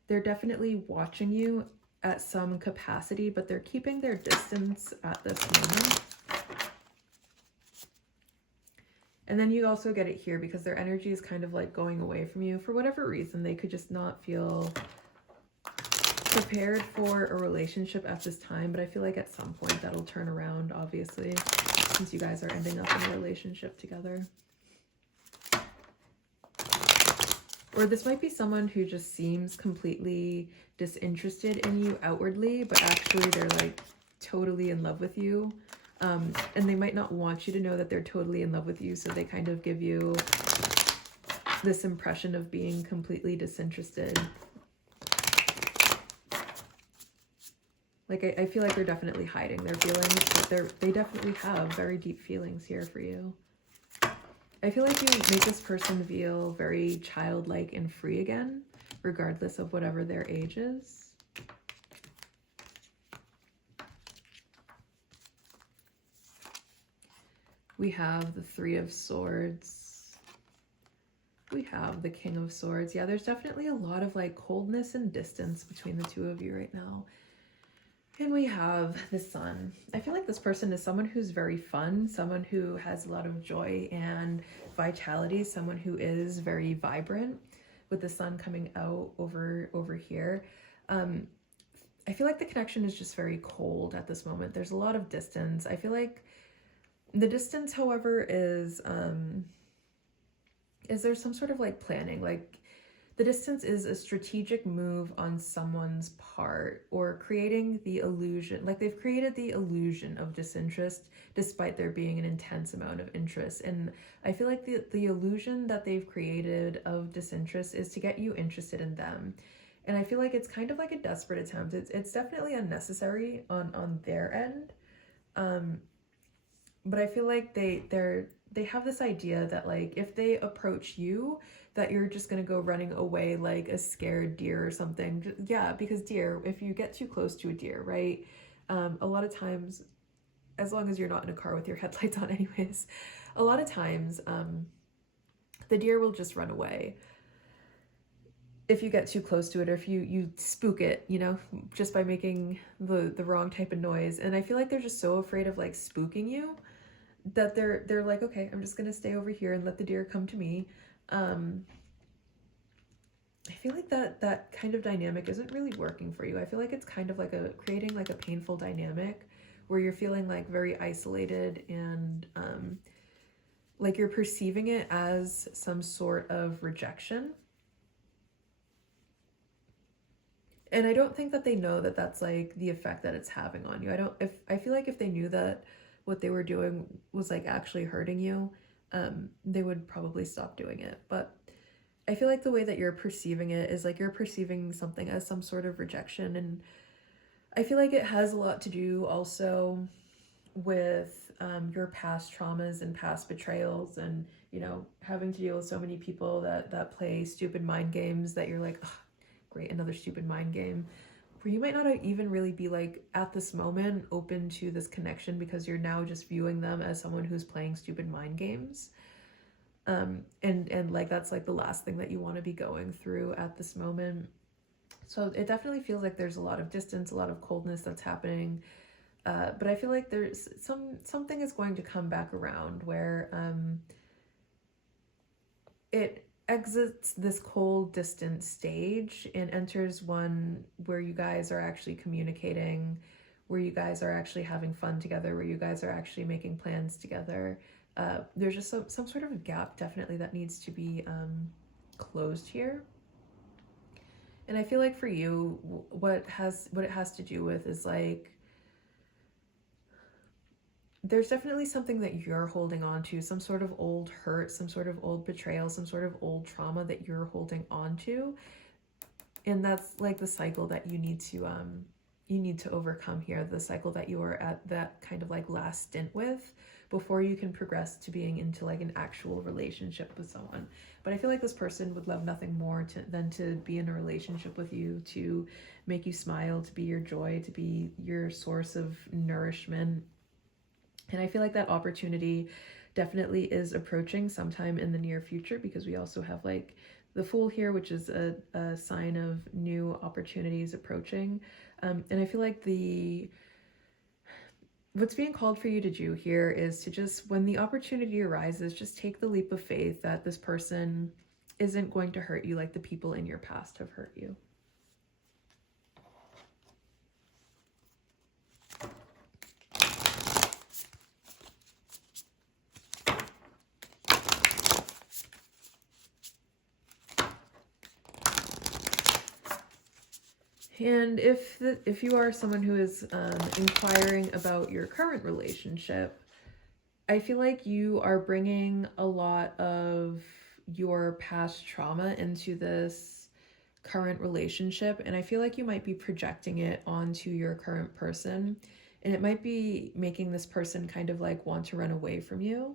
They're definitely watching you at some capacity, but they're keeping their distance at this moment. And then you also get it here because their energy is kind of like going away from you for whatever reason. They could just not feel prepared for a relationship at this time, but I feel like at some point that'll turn around, obviously, since you guys are ending up in a relationship together. Or this might be someone who just seems completely disinterested in you outwardly, but actually they're like totally in love with you. And they might not want you to know that they're totally in love with you, so they kind of give you this impression of being completely disinterested. Like, I feel like they're definitely hiding their feelings, but they definitely have very deep feelings here for you. I feel like you make this person feel very childlike and free again, regardless of whatever their age is. We have the Three of Swords. We have the King of Swords. Yeah, there's definitely a lot of like coldness and distance between the two of you right now. And we have the Sun. I feel like this person is someone who's very fun, someone who has a lot of joy and vitality, someone who is very vibrant, with the Sun coming out over here. I feel like the connection is just very cold at this moment. There's a lot of distance. I feel like the distance, however, is there some sort of like planning? Like the distance is a strategic move on someone's part, or creating the illusion, like they've created the illusion of disinterest despite there being an intense amount of interest. And I feel like the illusion that they've created of disinterest is to get you interested in them. And I feel like it's kind of like a desperate attempt. It's definitely unnecessary on their end. But I feel like they have this idea that like if they approach you, that you're just gonna go running away like a scared deer or something. Yeah, because deer, if you get too close to a deer, right? A lot of times, as long as you're not in a car with your headlights on anyways, a lot of times the deer will just run away if you get too close to it, or if you spook it, you know, just by making the wrong type of noise. And I feel like they're just so afraid of like spooking you that they're like, okay, I'm just gonna stay over here and let the deer come to me. I feel like that kind of dynamic isn't really working for you. I feel like it's kind of like creating like a painful dynamic where you're feeling like very isolated, and like you're perceiving it as some sort of rejection. And I don't think that they know that that's like the effect that it's having on you. I feel like if they knew that what they were doing was like actually hurting you, they would probably stop doing it. But I feel like the way that you're perceiving it is like you're perceiving something as some sort of rejection. And I feel like it has a lot to do also with your past traumas and past betrayals, and having to deal with so many people that play stupid mind games that you're like, ugh, great, another stupid mind game, where you might not even really be like at this moment open to this connection because you're now just viewing them as someone who's playing stupid mind games. And like that's like the last thing that you want to be going through at this moment. So it definitely feels like there's a lot of distance, a lot of coldness that's happening. But I feel like there's something is going to come back around where it exits this cold, distant stage and enters one where you guys are actually communicating, where you guys are actually having fun together, where you guys are actually making plans together. There's just some sort of a gap definitely that needs to be closed here. And I feel like for you, what it has to do with is like, there's definitely something that you're holding on to, some sort of old hurt, some sort of old betrayal, some sort of old trauma that you're holding on to. And that's like the cycle that you need to overcome here, the cycle that you are at that kind of like last stint with before you can progress to being into like an actual relationship with someone. But I feel like this person would love nothing more than to be in a relationship with you, to make you smile, to be your joy, to be your source of nourishment. And I feel like that opportunity definitely is approaching sometime in the near future, because we also have like the Fool here, which is a sign of new opportunities approaching. And I feel like what's being called for you to do here is to just, when the opportunity arises, just take the leap of faith that this person isn't going to hurt you like the people in your past have hurt you. And if you are someone who is inquiring about your current relationship, I feel like you are bringing a lot of your past trauma into this current relationship, and I feel like you might be projecting it onto your current person, and it might be making this person kind of like want to run away from you.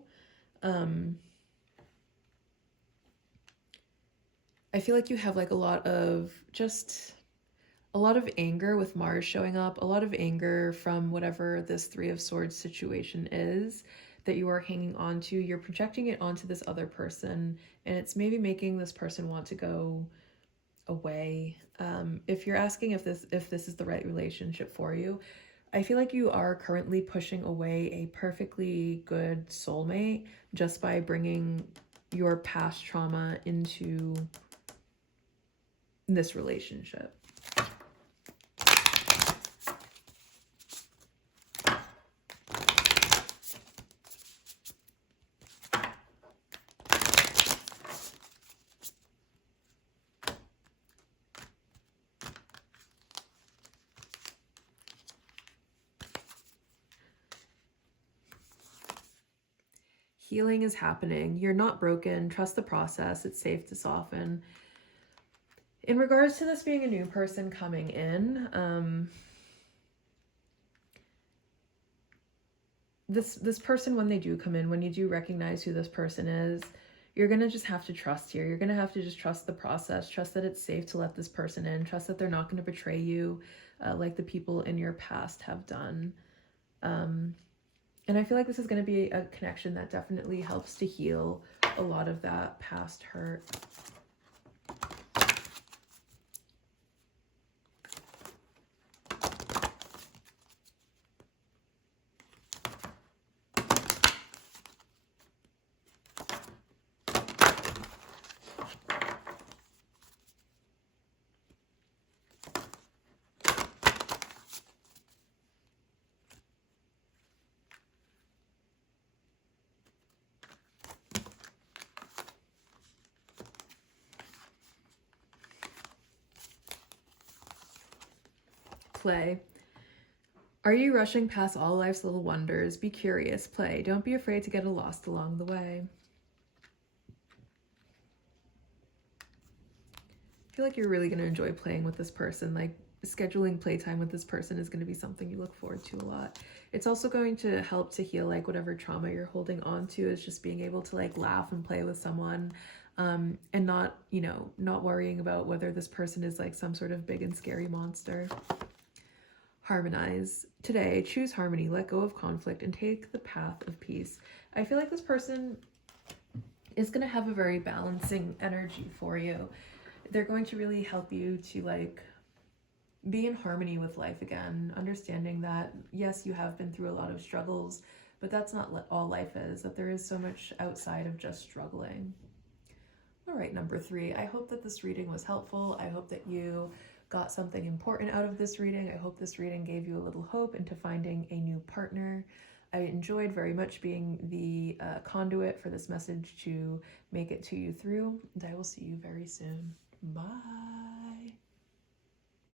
I feel like you have like a lot of anger with Mars showing up, a lot of anger from whatever this Three of Swords situation is that you are hanging on to. You're projecting it onto this other person, and it's maybe making this person want to go away. If you're asking if this is the right relationship for you, I feel like you are currently pushing away a perfectly good soulmate just by bringing your past trauma into this relationship. Healing is happening. You're not broken. Trust the process. It's safe to soften. In regards to this being a new person coming in, this person, when they do come in, when you do recognize who this person is, you're going to just have to trust here. You're going to have to just trust the process, trust that it's safe to let this person in, trust that they're not going to betray you like the people in your past have done. And I feel like this is going to be a connection that definitely helps to heal a lot of that past hurt. Play. Are you rushing past all life's little wonders? Be curious, play. Don't be afraid to get lost along the way. like you're really going to enjoy playing with this person. Like scheduling playtime with this person is going to be something you look forward to a lot. It's also going to help to heal like whatever trauma you're holding on to, is just being able to like laugh and play with someone, and not, you know, not worrying about whether this person is like some sort of big and scary monster. Harmonize. Today, choose harmony, let go of conflict, and take the path of peace. I feel like this person is going to have a very balancing energy for you. They're going to really help you to like be in harmony with life again, understanding that yes, you have been through a lot of struggles, but that's not all life is, that there is so much outside of just struggling. All right, number 3, I hope that this reading was helpful. I hope that you got something important out of this reading. I hope this reading gave you a little hope into finding a new partner. I enjoyed very much being the conduit for this message to make it to you through, and I will see you very soon. Bye.